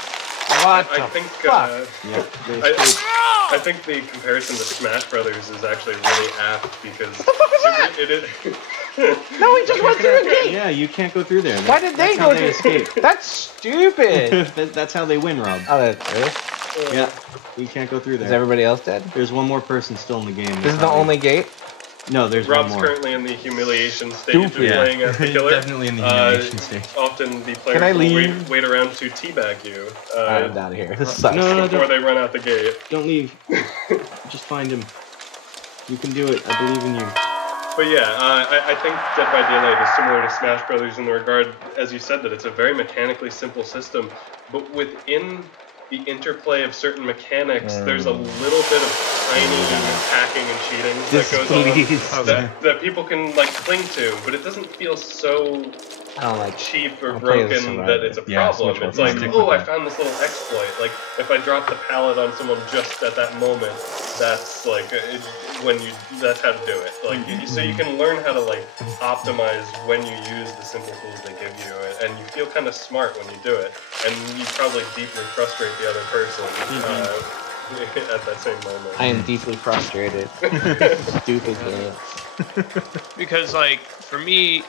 What I think I think the comparison to Smash Brothers is actually really apt because it is. No, we just went through the gate. Yeah, you can't go through there. Why did they go through? Escape? That's stupid. That's how they win, Rob. Oh, that's really? Yeah, you can't go through there. Is everybody else dead? There's one more person still in the game. This is the only gate? No, there's Rob's one more. currently in the humiliation stage of playing as the killer. Definitely in the humiliation stage. Often the players Can I will leave? wait around to teabag you I'm out of here. This sucks. No, before they run out the gate. Don't leave. Just find him. You can do it. I believe in you. But yeah, I think Dead by Daylight is similar to Smash Brothers in the regard, as you said, that it's a very mechanically simple system, but within the interplay of certain mechanics, there's a little bit of tiny hacking and cheating that goes on that people can like cling to, but it doesn't feel so cheap or broken that it's a problem. It's like, oh, I found this little exploit. Like, if I drop the pallet on someone just at that moment, that's like that's how to do it. Like, so you can learn how to like optimize when you use the simple tools they give you, and you feel kind of smart when you do it, and you probably deeply frustrate the other person at that same moment. I am deeply frustrated. Stupid game. Because, like, for me,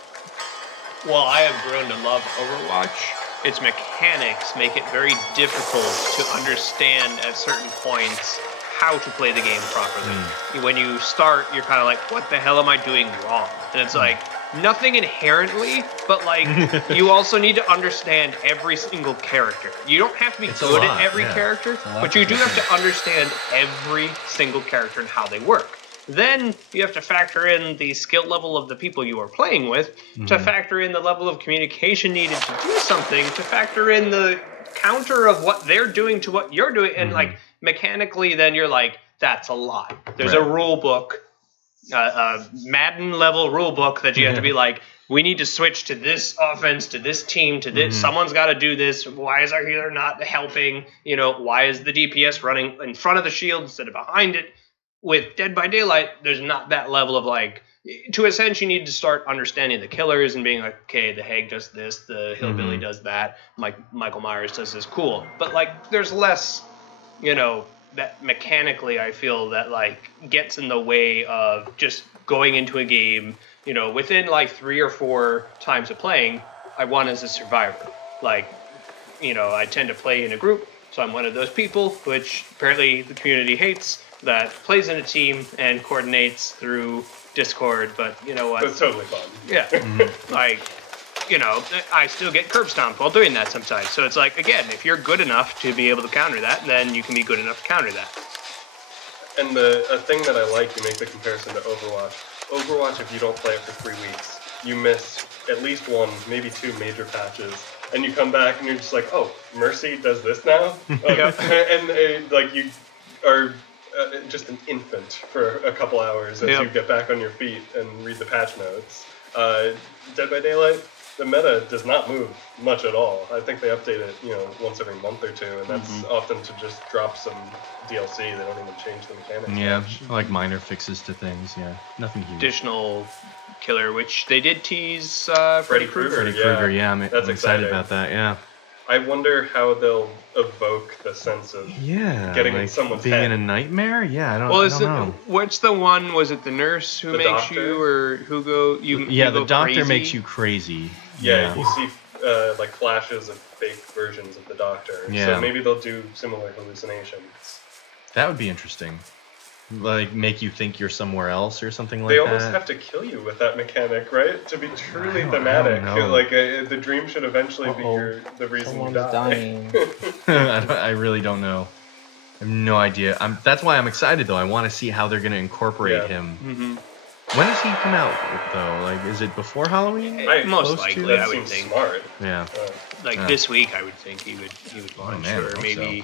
while I have grown to love Overwatch, its mechanics make it very difficult to understand at certain points how to play the game properly. When you start, you're kind of like, what the hell am I doing wrong? And it's like, nothing inherently, but like, you also need to understand every single character. You don't have to be good at every character, but you do have to understand every single character and how they work. Then you have to factor in the skill level of the people you are playing with, to factor in the level of communication needed to do something, to factor in the counter of what they're doing to what you're doing, and like mechanically then you're like, that's a lot. There's a rule book, a Madden level rule book that you have to be like, we need to switch to this offense, to this team, to this, someone's got to do this, why is our healer not helping, you know, why is the DPS running in front of the shield instead of behind it? With Dead by Daylight, there's not that level of like, to a sense, you need to start understanding the killers and being like, okay, the Hag does this, the Hillbilly does that, Michael Myers does this, cool. But like, there's less, you know, that mechanically I feel that like gets in the way of just going into a game, you know, within like 3 or 4 times of playing, I won as a survivor. Like, you know, I tend to play in a group, so I'm one of those people, which apparently the community hates, that plays in a team and coordinates through Discord, but you know what? It's totally fun. Yeah. Like, you know, I still get curb stomped while doing that sometimes. So it's like, again, if you're good enough to be able to counter that, then you can be good enough to counter that. And a thing that I like, you make the comparison to Overwatch. Overwatch, if you don't play it for 3 weeks, you miss at least 1, maybe 2 major patches. And you come back and you're just like, oh, Mercy does this now? And like, you are just an infant for a couple hours as you get back on your feet and read the patch notes. Dead by Daylight, the meta does not move much at all. I think they update it, once every month or two, and that's often to just drop some DLC. They don't even change the mechanics. Yeah, much. like minor fixes to things. Yeah, nothing huge. Additional killer, which they did tease Freddy Krueger. Freddy Krueger, yeah, I'm That's excited exciting. about that. Yeah. I wonder how they'll evoke the sense of getting in someone's being head. in a nightmare. Yeah, I don't know. What's the one? Was it the nurse who The makes doctor? you, or who go? You the go doctor crazy? makes you crazy. Yeah, you see like flashes of fake versions of the Doctor. Yeah. So maybe they'll do similar hallucinations. That would be interesting. Like make you think you're somewhere else or something like They that. almost have to kill you with that mechanic, right? To be truly I don't thematic. know. Like the dream should eventually be the reason Someone's you die. dying. I really don't know. I have no idea. That's why I'm excited though. I want to see how they're going to incorporate him. Mm-hmm. When does he come out though? Like, is it before Halloween? Most Close likely, to? I That would seems think. smart. Yeah. This week, I would think he would launch, man, I or hope maybe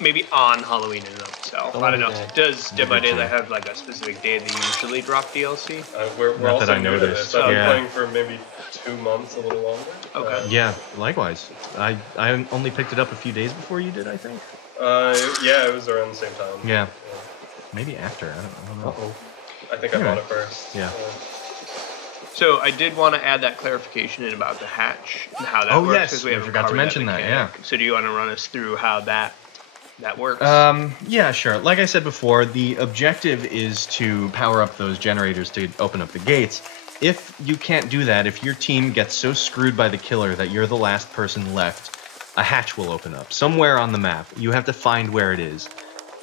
maybe on Halloween in and of itself. I don't know. Does Dead by Daylight have like a specific day they usually drop DLC? We're Not also that I new to noticed. this. I've been Yeah. playing for maybe 2 months, a little longer. Okay. Yeah. Likewise. I only picked it up a few days before you did. I think. Yeah, it was around the same time. Yeah. Maybe after. I don't know. Uh-oh. I think I bought it first. Yeah. So I did want to add that clarification in about the hatch and how that Oh, works. yes, 'Cause we I haven't forgot to covered mention that, mechanic. So do you want to run us through how that works? Yeah, sure. Like I said before, the objective is to power up those generators to open up the gates. If you can't do that, if your team gets so screwed by the killer that you're the last person left, a hatch will open up somewhere on the map. You have to find where it is,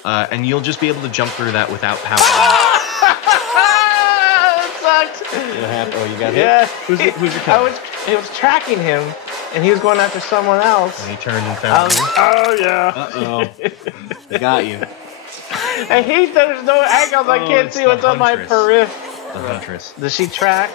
and you'll just be able to jump through that without powering up. That sucked. What happened? Oh, you got Yeah. hit? Who's your killer? It was tracking him, and he was going after someone else. And he turned and I found was, you. oh yeah. Uh-oh. They got you. I hate that there's no angles. I Oh, can't it's see the what's on my huntress. periphery. The huntress. Does she track?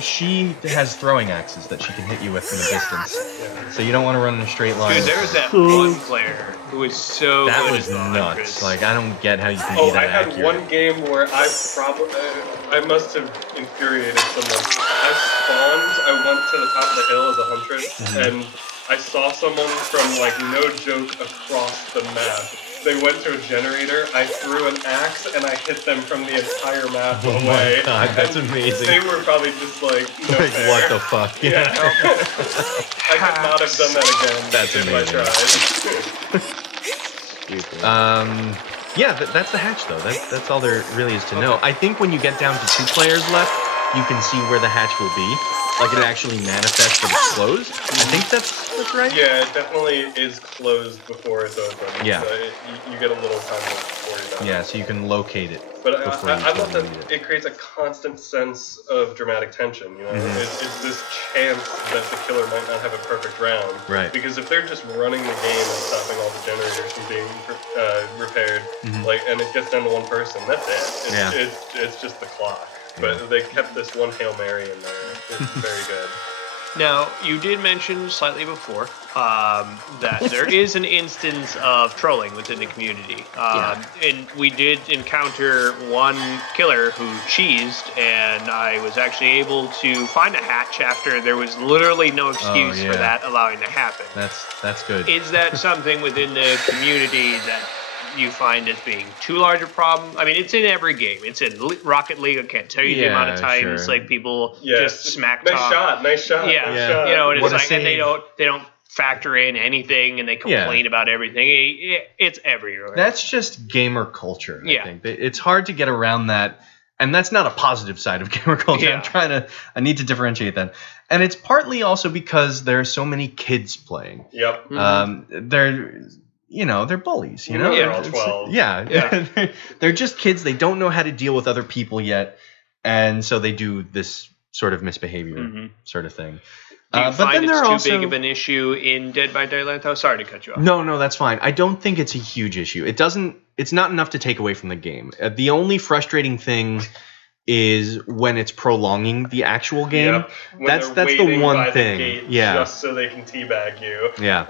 She has throwing axes that she can hit you with from a distance. So you don't want to run in a straight line. Dude, there was that one player who was so That good was at the nuts. Huntress. Like, I don't get how you can Oh, be that I had accurate. one game where I must have infuriated someone. I spawned, I went to the top of the hill as a huntress, and I saw someone from, like, no joke, across the map. They went to a generator, I threw an axe, and I hit them from the entire map Oh away. my god, that's And amazing. They were probably just like, no Like, fair. what the fuck? Yeah. I could not have done that again That's if amazing. I tried. Yeah, that's the hatch, though. That's all there really is to know. I think when you get down to 2 players left, you can see where the hatch will be. Like, it actually manifests that it's closed. I think that's right. Yeah, it definitely is closed before it's open. Yeah. So you get a little time to worry about it. Yeah, so you can locate it. But before I you love totally that need it. it creates a constant sense of dramatic tension. You know, it's this chance that the killer might not have a perfect round. Right. Because if they're just running the game and stopping all the generators from being repaired, and it gets down to one person, that's it. It's just the clock. But they kept this one Hail Mary in there. It's very good. Now, you did mention slightly before that there is an instance of trolling within the community. And we did encounter one killer who cheesed, and I was actually able to find a hatch after there was literally no excuse for that allowing to happen. That's good. Is that something within the community that you find as being too large a problem? I mean, it's in every game. It's in Rocket League. I can't tell you the amount of times like people just smack talk. Nice shot. Yeah, nice shot. you know, and What it's a like, and they save. don't factor in anything, and they complain about everything. It's everywhere. That's just gamer culture, I Yeah. think. It's hard to get around that, and that's not a positive side of gamer culture. Yeah. I need to differentiate that. And it's partly also because there are so many kids playing. Yep. They're bullies, you know? Yeah, they're all It's- 12. Yeah. They're just kids. They don't know how to deal with other people yet, and so they do this sort of misbehavior sort of thing. Do you but find then there it's are too big also- of an issue in Dead by Daylight, though? Sorry to cut you off. No, that's fine. I don't think it's a huge issue. It's not enough to take away from the game. The only frustrating thing is when it's prolonging the actual game. Yep. When That's they're the waiting one by thing. The gate Yeah. Just so they can teabag you. Yeah.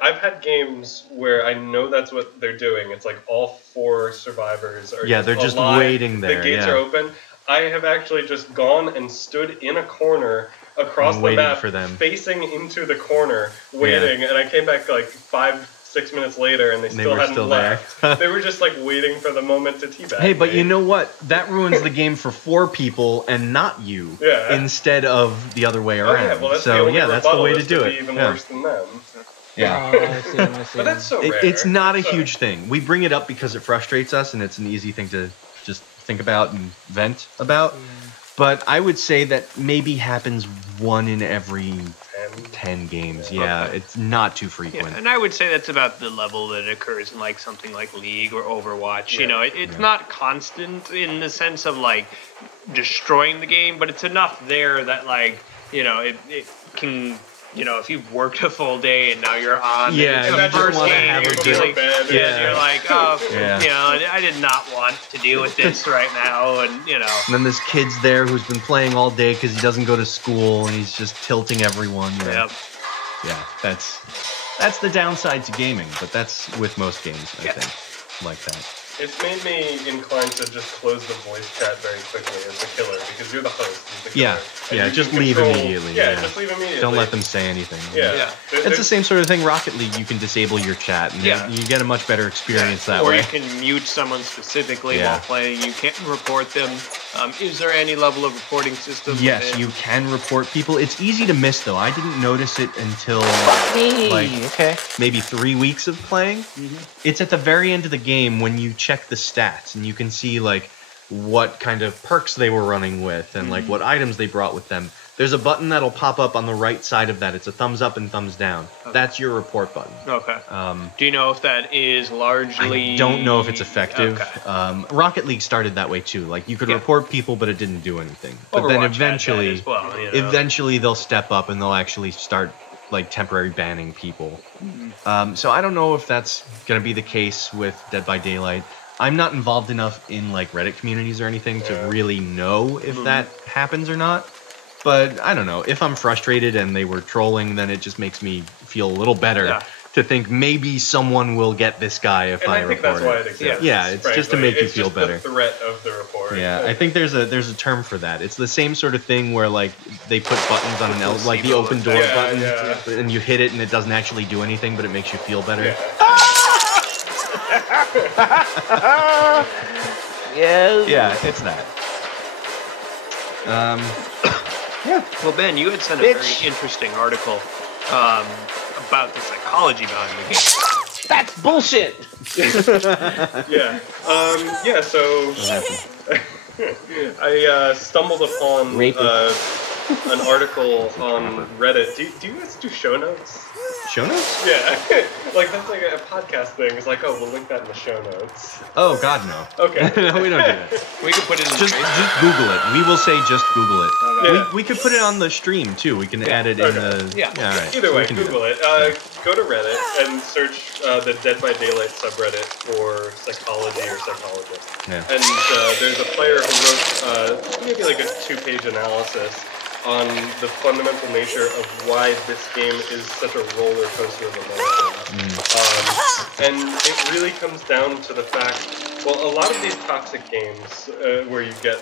I've had games where I know that's what they're doing. It's like all 4 survivors are Yeah, they're just alive. waiting there, The gates yeah. are open. I have actually just gone and stood in a corner across the Waiting map, for them. facing into the corner, waiting, and I came back like 5-6 minutes later, and they still hadn't still left. there. They were just like waiting for the moment to teabag. Hey, but me. you know what? That ruins the game for 4 people and not you. Yeah. Instead of the other way Oh around. yeah, well that's so the only yeah, that's the rebuttal way to is do be it. even Yeah. worse than them. Yeah. Oh, I see him, I see But him. that's so rare. It's not a So- huge thing. We bring it up because it frustrates us, and it's an easy thing to just think about and vent about. But I would say that maybe happens 1 in every 10 games. Yeah, Okay. it's not too Yeah, frequent. and I would say that's about the level that occurs in like something like League or Overwatch. Yeah. You know, it's Yeah. not constant in the sense of like destroying the game, but it's enough there that like, you know, it can, you know, if you've worked a full day and now you're on Yeah, the you just first wanna game, have you're a good- feeling, Yeah. you're like, oh, Yeah. you know, I did not want to deal with this right now, and you know. And then this kid's there who's been playing all day because he doesn't go to school and he's just tilting everyone. You know? Yep. Yeah, that's the downside to gaming, but that's with most games, I Yeah. think, like that. It's made me inclined to just close the voice chat very quickly as the killer, because you're the host. He's the Yeah, killer. And yeah, you just can leave control- immediately, Yeah, yeah. just leave immediately. Don't let them say anything. Yeah. Yeah. It's the same sort of thing. Rocket League, you can disable your chat, and Yeah. you get a much better experience that Or way. you can mute someone specifically Yeah. while playing. You can't report them. Is there any level of reporting system? Yes, within? you can report people. It's easy to miss, though. I didn't notice it until Me. like Okay. maybe 3 weeks of playing. It's at the very end of the game when you check the stats, and you can see like what kind of perks they were running with, and like what items they brought with them. There's a button that'll pop up on the right side of that. It's a thumbs up and thumbs down. Okay. That's your report button. Okay. Um, Do you know if that is largely? I don't know if it's effective. Okay. Rocket League started that way too. Like you could Yeah. report people, but it didn't do anything. But Overwatch then had that eventually, as well, you know. eventually they'll step up and they'll actually start like temporary banning people. So I don't know if that's gonna be the case with Dead by Daylight. I'm not involved enough in like Reddit communities or anything to really know if that happens or not. But I don't know. If I'm frustrated and they were trolling, then it just makes me feel a little better Yeah. to think maybe someone will get this guy if And I I think report that's why it. it exists. Yeah, it's just to frankly. make you It's feel just better. The threat of the report. Yeah, I think there's a term for that. It's the same sort of thing where like they put buttons on an like the open door Yeah, button, yeah. and you hit it and it doesn't actually do anything, but it makes you feel better. Yeah. Yes. Yeah, it's that. Yeah. Well, Ben, you had sent a Bitch. very interesting article about the psychology behind the game. That's bullshit. Yeah. Yeah. So I stumbled upon Rapist. an article on Reddit. Do you guys do show notes? Show notes? Yeah. Like that's like a podcast thing. It's like, oh, we'll link that in the show notes. Oh God, no. Okay. No, we don't do that. We can put it in Just the Google it. We will say just Google it. Okay. Yeah. We could put it on the stream too. We can add it in Okay. the. Yeah. All right. Either So we way, can do Google that. it. Go to Reddit and search the Dead by Daylight subreddit for psychology or psychologist. Yeah. And there's a player who wrote maybe like a 2-page analysis on the fundamental nature of why this game is such a roller coaster of emotions. And it really comes down to the fact, well, a lot of these toxic games where you get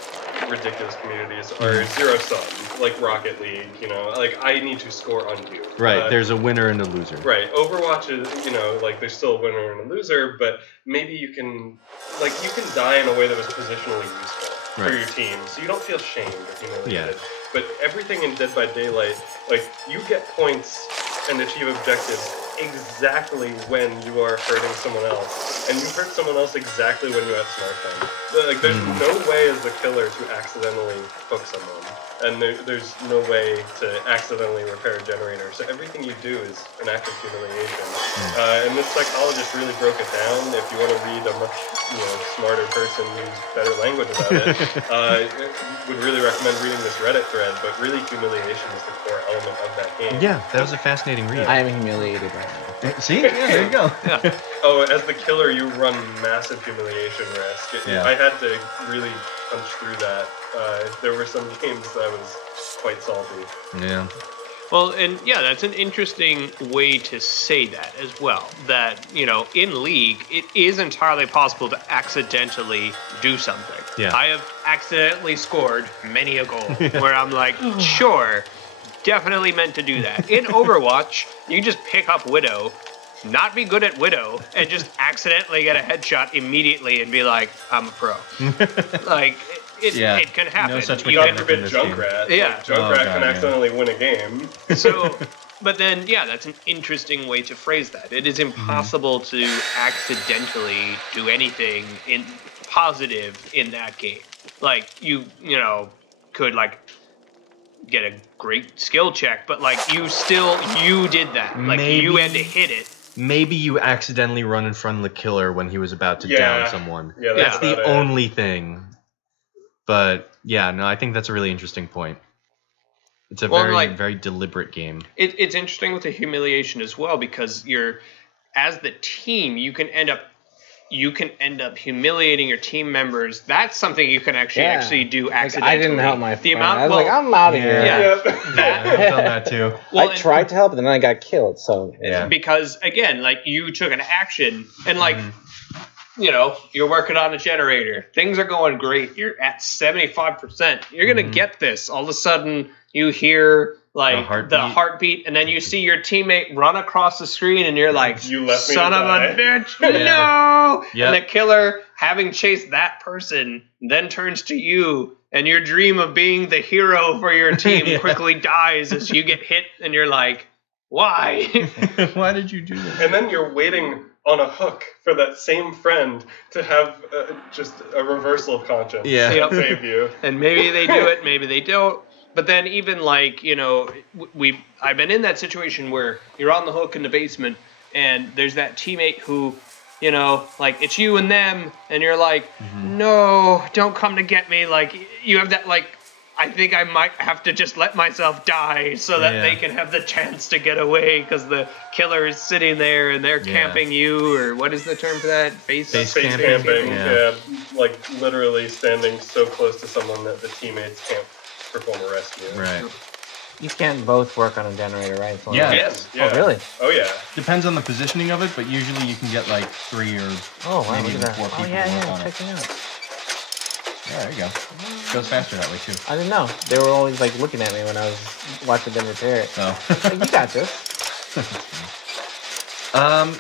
ridiculous communities are zero sum, like Rocket League, you know, like I need to score on you. Right. There's a winner and a loser. Right. Overwatch is, you know, like there's still a winner and a loser, but maybe you can die in a way that was positionally useful for Right. your team, so you don't feel shamed or humiliated. Yeah. But everything in Dead by Daylight, like you get points and achieve objectives exactly when you are hurting someone else, and you hurt someone else exactly when you outsmart them. Like there's no way as the killer to accidentally hook someone, and there's no way to accidentally repair a generator. So everything you do is an act of humiliation. And this psychologist really broke it down. If you want to read a much smarter person use better language about it, would really recommend reading this Reddit thread. But really, humiliation is the core element of that game. Yeah, that was a fascinating read. I am humiliated right now. See? Yeah, there you go. Oh, as the killer, you run massive humiliation risk. Yeah. I had to really punch through that. There were some games that was quite salty. Yeah. Well, and yeah, that's an interesting way to say that as well. That, in League, it is entirely possible to accidentally do something. Yeah. I have accidentally scored many a goal where I'm like, sure, definitely meant to do that. In Overwatch, you just pick up Widow, not be good at Widow, and just accidentally get a headshot immediately and be like, I'm a pro. Like, it can happen. No such You God mechanic forbid in this game. Junkrat. Yeah. Like, Junkrat can accidentally win a game. So, but then, yeah, that's an interesting way to phrase that. It is impossible to accidentally do anything in positive in that game. Like you could like get a great skill check, but like you did that. Like you had to hit it. Maybe you accidentally run in front of the killer when he was about to down someone. Yeah, that's the about it. only thing. But yeah, no, I think that's a really interesting point. It's a very deliberate game. It's interesting with the humiliation as well because as the team, you can end up humiliating your team members. That's something you can actually do accidentally. I didn't help my friend. I was like, I'm out of here. Yeah, I've done that too. Well, I tried to help, but then I got killed. So because again, like you took an action and like. You're working on a generator. Things are going great. You're at 75%. You're going to get this. All of a sudden, you hear like the heartbeat, and then you see your teammate run across the screen, and you're like, you left son me of die. a bitch, no! Yep. And the killer, having chased that person, then turns to you, and your dream of being the hero for your team quickly dies as you get hit, and you're like, why? Why did you do this? And then you're waiting on a hook for that same friend to have just a reversal of conscience. Yeah. Yep. Save you. And maybe they do it, maybe they don't. But then even like, I've been in that situation where you're on the hook in the basement and there's that teammate who, like it's you and them and you're like, no, don't come to get me. Like you have that like, I think I might have to just let myself die so that they can have the chance to get away because the killer is sitting there and they're camping you, or what is the term for that? Base camping. Yeah, like literally standing so close to someone that the teammates can't perform a rescue. Right. you can't both work on a generator, right? So Yeah. Yes. Yeah. Oh, really? Oh yeah. Depends on the positioning of it, but usually you can get like 3 or Oh, wow, maybe look even at that. 4 Oh, people yeah, to work yeah, on it. check it out. Yeah, there you go. Goes faster that way too. I didn't know. They were always like looking at me when I was watching them repair it. So. Like, you got this.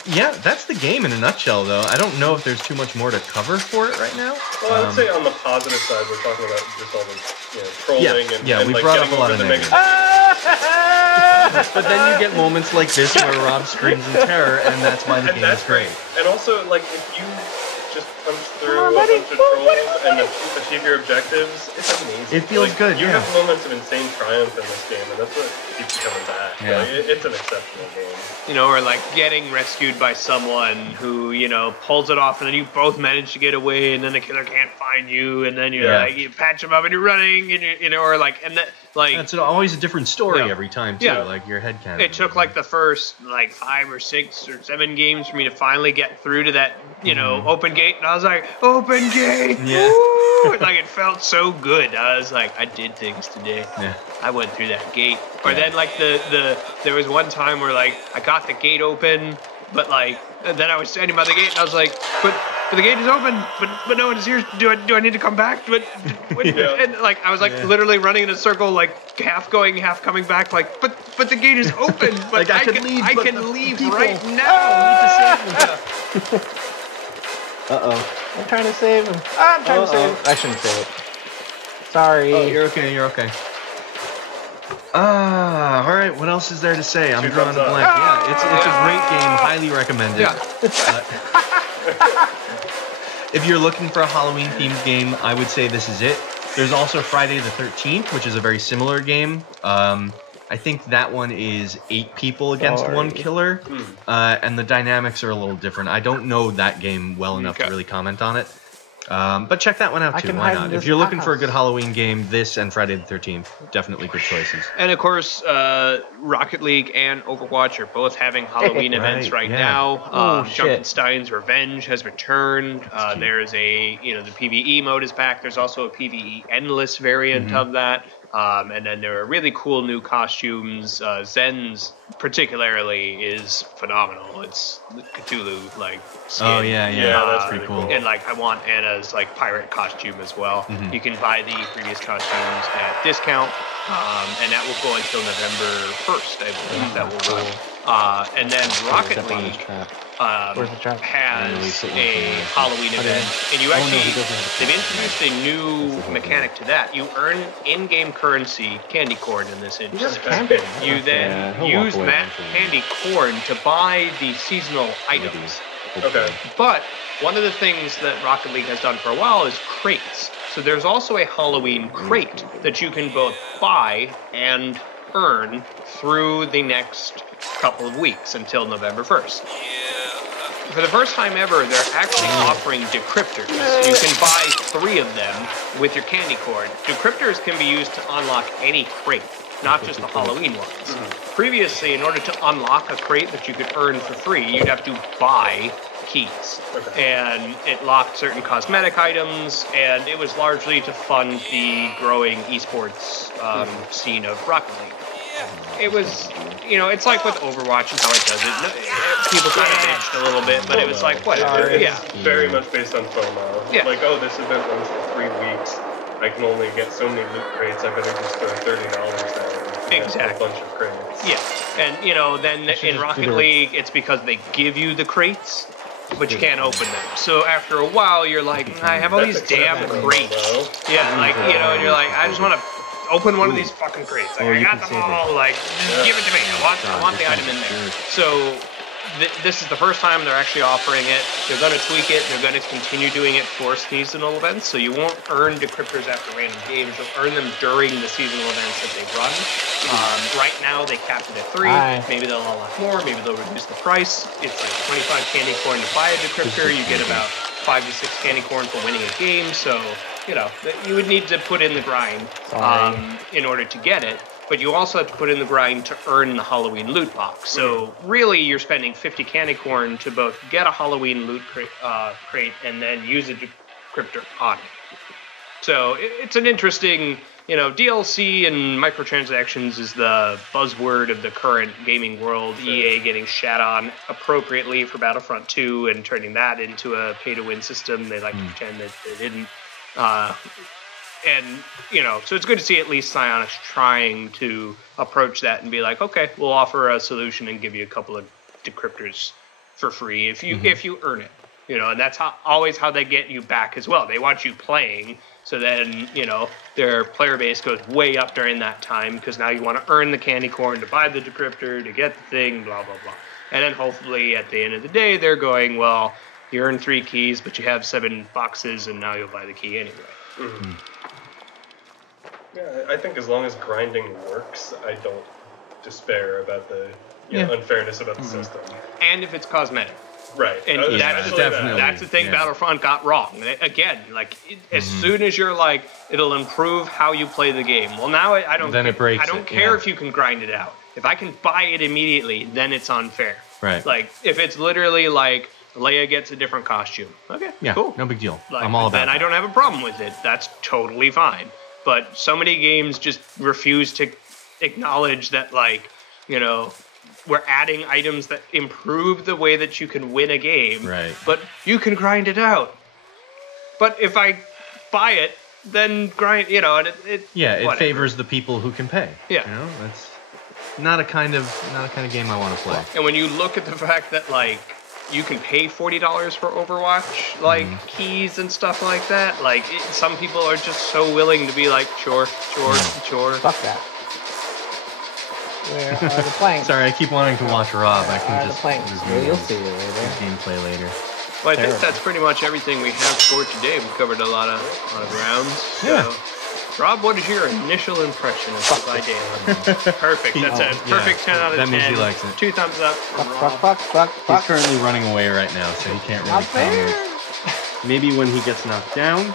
Yeah, that's the game in a nutshell, though. I don't know if there's too much more to cover for it right now. Well, I would say on the positive side, we're talking about just all this, trolling and we like brought up getting a lot over of the negatives. negative. But then you get moments like this where Rob screams in terror, and that's why the game is great. And also, like, if you just punch through a bunch of trolls and achieve your objectives, it's amazing. It feels like, good, You yeah. have moments of insane triumph in this game, and that's what keeps you coming back. Yeah. Like, it's an exceptional game. Or like getting rescued by someone who, pulls it off and then you both manage to get away and then the killer can't find you and then you're like, you patch him up and you're running and or like, and that, like. It's always a different story Yeah. every time, too. Yeah. Like your head cannon. It took like the first 5 or 6 or 7 games for me to finally get through to that, open gate. And I was like, open gate! Yeah. Woo! Like it felt so good. I was like, I did things today. Yeah. I went through that gate. Or then like there was one time where like I got the gate open, but like and then I was standing by the gate and I was like, but the gate is open, but no one is here. Do I need to come back? And like I was like literally running in a circle, like half going, half coming back, like but the gate is open, but Like, I can leave right now. Uh-oh. I'm trying to save him. I'm trying to save him. I shouldn't save it. Sorry. Oh, you're okay. Alright, what else is there to say? I'm drawing a blank. Yeah, it's a great game, highly recommended. Yeah. If you're looking for a Halloween themed game, I would say this is it. There's also Friday the 13th, which is a very similar game. I think that one is 8 people against one killer, and the dynamics are a little different. I don't know that game well enough to really comment on it. But check that one out too. Why not? If you're looking for a good Halloween game, this and Friday the 13th, definitely good choices. And of course, Rocket League and Overwatch are both having Halloween events right now. Junkenstein's Revenge has returned. There's the PvE mode is back. There's also a PvE Endless variant of that. And then there are really cool new costumes. Zen's particularly is phenomenal. It's Cthulhu like skin. Oh yeah, yeah. Yeah, that's pretty really cool. cool. And like I want Anna's like pirate costume as well. Mhm. You can buy the previous costumes at discount, and that will go until November 1st. I believe that will roll. And then Rocket Step on his League trap. um, Where's the trap? has put one a somewhere. Halloween Oh, event, yeah. and you Oh, no, actually he doesn't have a they've trap. introduced a new mechanic to that. You earn in-game currency, candy corn in this instance. camping. You Yeah, then he'll walk use away that eventually. candy corn to buy the seasonal items. Okay. But one of the things that Rocket League has done for a while is crates. So there's also a Halloween crate that you can both buy and earn through the next couple of weeks until November 1st. For the first time ever, they're actually offering decryptors. You can buy 3 of them with your candy corn. Decryptors can be used to unlock any crate, not just the Halloween ones. Previously, in order to unlock a crate that you could earn for free, you'd have to buy keys. Okay. And it locked certain cosmetic items, and it was largely to fund the growing esports scene of Rocket League. It was, it's like with Overwatch and how it does it. People kind of bitched a little bit, but it was like, whatever. It's Yeah. very much based on FOMO. Yeah. Like, oh, this event runs for 3 weeks. I can only get so many loot crates. I better just throw $30 down. And get Exactly. a bunch of crates. Yeah. And, then in Rocket League, it's because they give you the crates, but you can't open them. So after a while, you're like, I have all these damn crates. Yeah, like, and you're like, I just want to open one of these fucking crates. Like, I got them all. Like, just give it to me. I want the item in there. So this is the first time they're actually offering it. They're going to tweak it. They're going to continue doing it for seasonal events. So you won't earn decryptors after random games. You'll earn them during the seasonal events that they run. Right now, they capped it at 3. Maybe they'll unlock more. Maybe they'll reduce the price. It's like 25 candy corn to buy a decryptor. You get about 5 to 6 candy corn for winning a game. So, you would need to put in the grind in order to get it. But you also have to put in the grind to earn the Halloween loot box. So really, you're spending 50 candy corn to both get a Halloween loot crate and then use a decryptor on it. So it's an interesting, DLC and microtransactions is the buzzword of the current gaming world. Sure. EA getting shat on appropriately for Battlefront 2 and turning that into a pay-to-win system. They like to pretend that they didn't. So it's good to see at least Psyonix trying to approach that and be like, okay, we'll offer a solution and give you a couple of decryptors for free if you earn it. And that's always how they get you back as well. They want you playing, so then, their player base goes way up during that time because now you want to earn the candy corn to buy the decryptor, to get the thing, blah, blah, blah. And then hopefully at the end of the day, they're going, well, you earn 3 keys, but you have 7 boxes, and now you'll buy the key anyway. Mm-hmm. Yeah, I think as long as grinding works, I don't despair about the unfairness about the system. And if it's cosmetic. Right. And that's the thing Battlefront got wrong. Again, as soon as you're like, it'll improve how you play the game. Well, now I don't. Then it breaks. I don't care if you can grind it out. If I can buy it immediately, then it's unfair. Right. Like if it's literally like Leia gets a different costume. Okay. Yeah. Cool. No big deal. Like, I'm all about. Then I don't have a problem with it. That's totally fine. But so many games just refuse to acknowledge that, we're adding items that improve the way that you can win a game. Right. But you can grind it out. But if I buy it, then grind, and it it favors the people who can pay. Yeah. That's not a kind of game I want to play. And when you look at the fact that you can pay $40 for Overwatch, keys and stuff like that. Some people are just so willing to be like, sure. Fuck that. Where are the planks? Sorry, I keep wanting to watch Rob. I can just. You'll see it later. Gameplay later. Well, I think that's pretty much everything we have for today. We've covered a lot of ground. Yeah. So, Rob, what is your initial impression of Supply Daily? Perfect. That's a perfect 10 out of 10. That means he likes it. 2 thumbs up from Rob. He's currently running away right now, so he can't really comment. Maybe when he gets knocked down.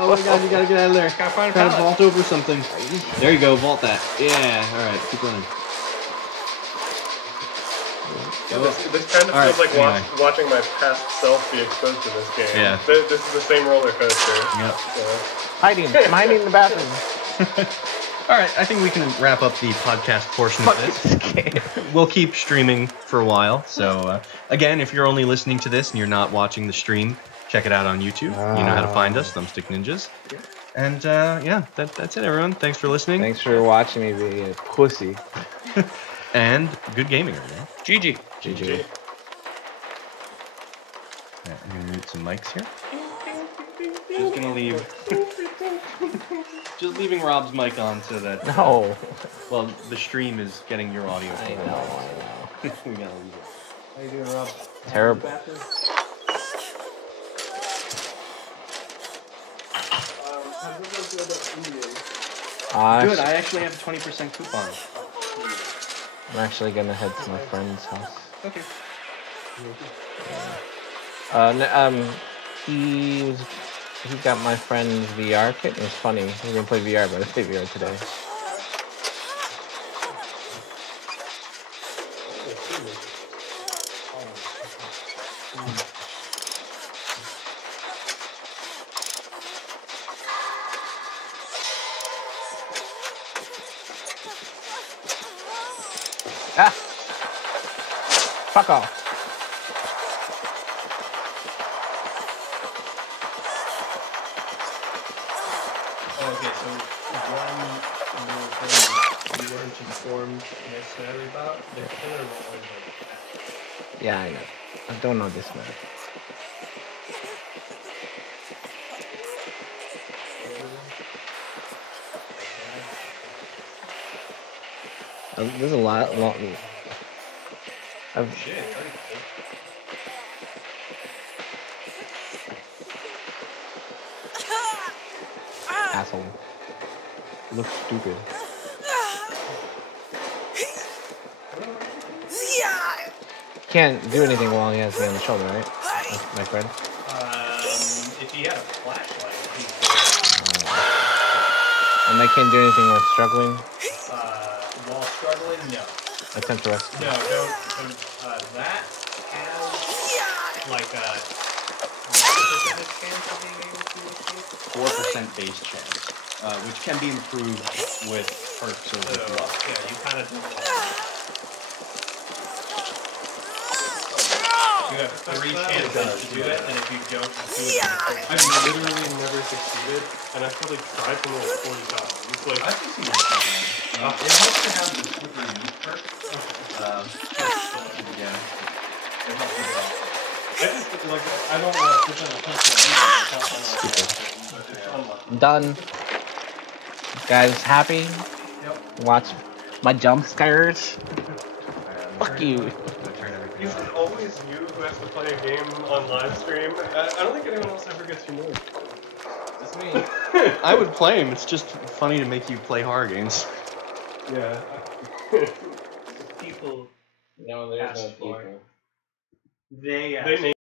Oh my god, you gotta get out of there. Gotta find a Try to pallet. vault over something. There you go, vault that. Yeah, alright, keep running. This kind of All feels right, like anyway. watching my past self be exposed to this game. Yeah. This is the same roller coaster. Yep. Yeah. Hiding in the bathroom. All right, I think we can wrap up the podcast portion of this. We'll keep streaming for a while. So, again, if you're only listening to this and you're not watching the stream, check it out on YouTube. You know how to find us, Thumbstick Ninjas. And yeah, that's it, everyone. Thanks for listening. Thanks for watching me be a pussy. And good gaming, everyone. GG. GG. Right, I'm gonna mute some mics here. Just gonna leave. Just leaving Rob's mic on so that. No. Well, the stream is getting your audio. I know. We gotta leave it. How you doing, Rob? Terrible. Good. I actually have a 20% coupon. I'm actually gonna head to my friend's house. Okay. He got my friend's VR kit. It was funny. He was gonna play VR, but I played VR today. Ah! Fuck off. Okay, so one more thing you weren't informed necessarily about, the killer will always have Yeah, I know. I don't know this man. There's a lot. shit. Asshole. Looks stupid. Can't do anything while he has me on the shoulder, right? My friend. If he had a flashlight, he And I can't do anything while struggling. while struggling, no. Attempt to rescue. No, don't. That has like a percentage chance of being able to escape. 4% base chance, which can be improved with perks or with luck. Yeah, you kind of you have 3 chances to do it, and if you don't do it, I've literally never succeeded, and I've probably tried for like 40 times. It's like I can see what you're saying. It helps to have the slippery youth perk. Yeah. It helps with that. I just like I don't want to push on the punch. I'm done. Guys, happy? Yep. Watch my jump scares. Fuck you. Is it always you who has to play a game on live stream? I don't think anyone else ever gets your move. It's me. I would play him. It's just funny to make you play horror games. Yeah. People No, there's asked no for. people. They asked They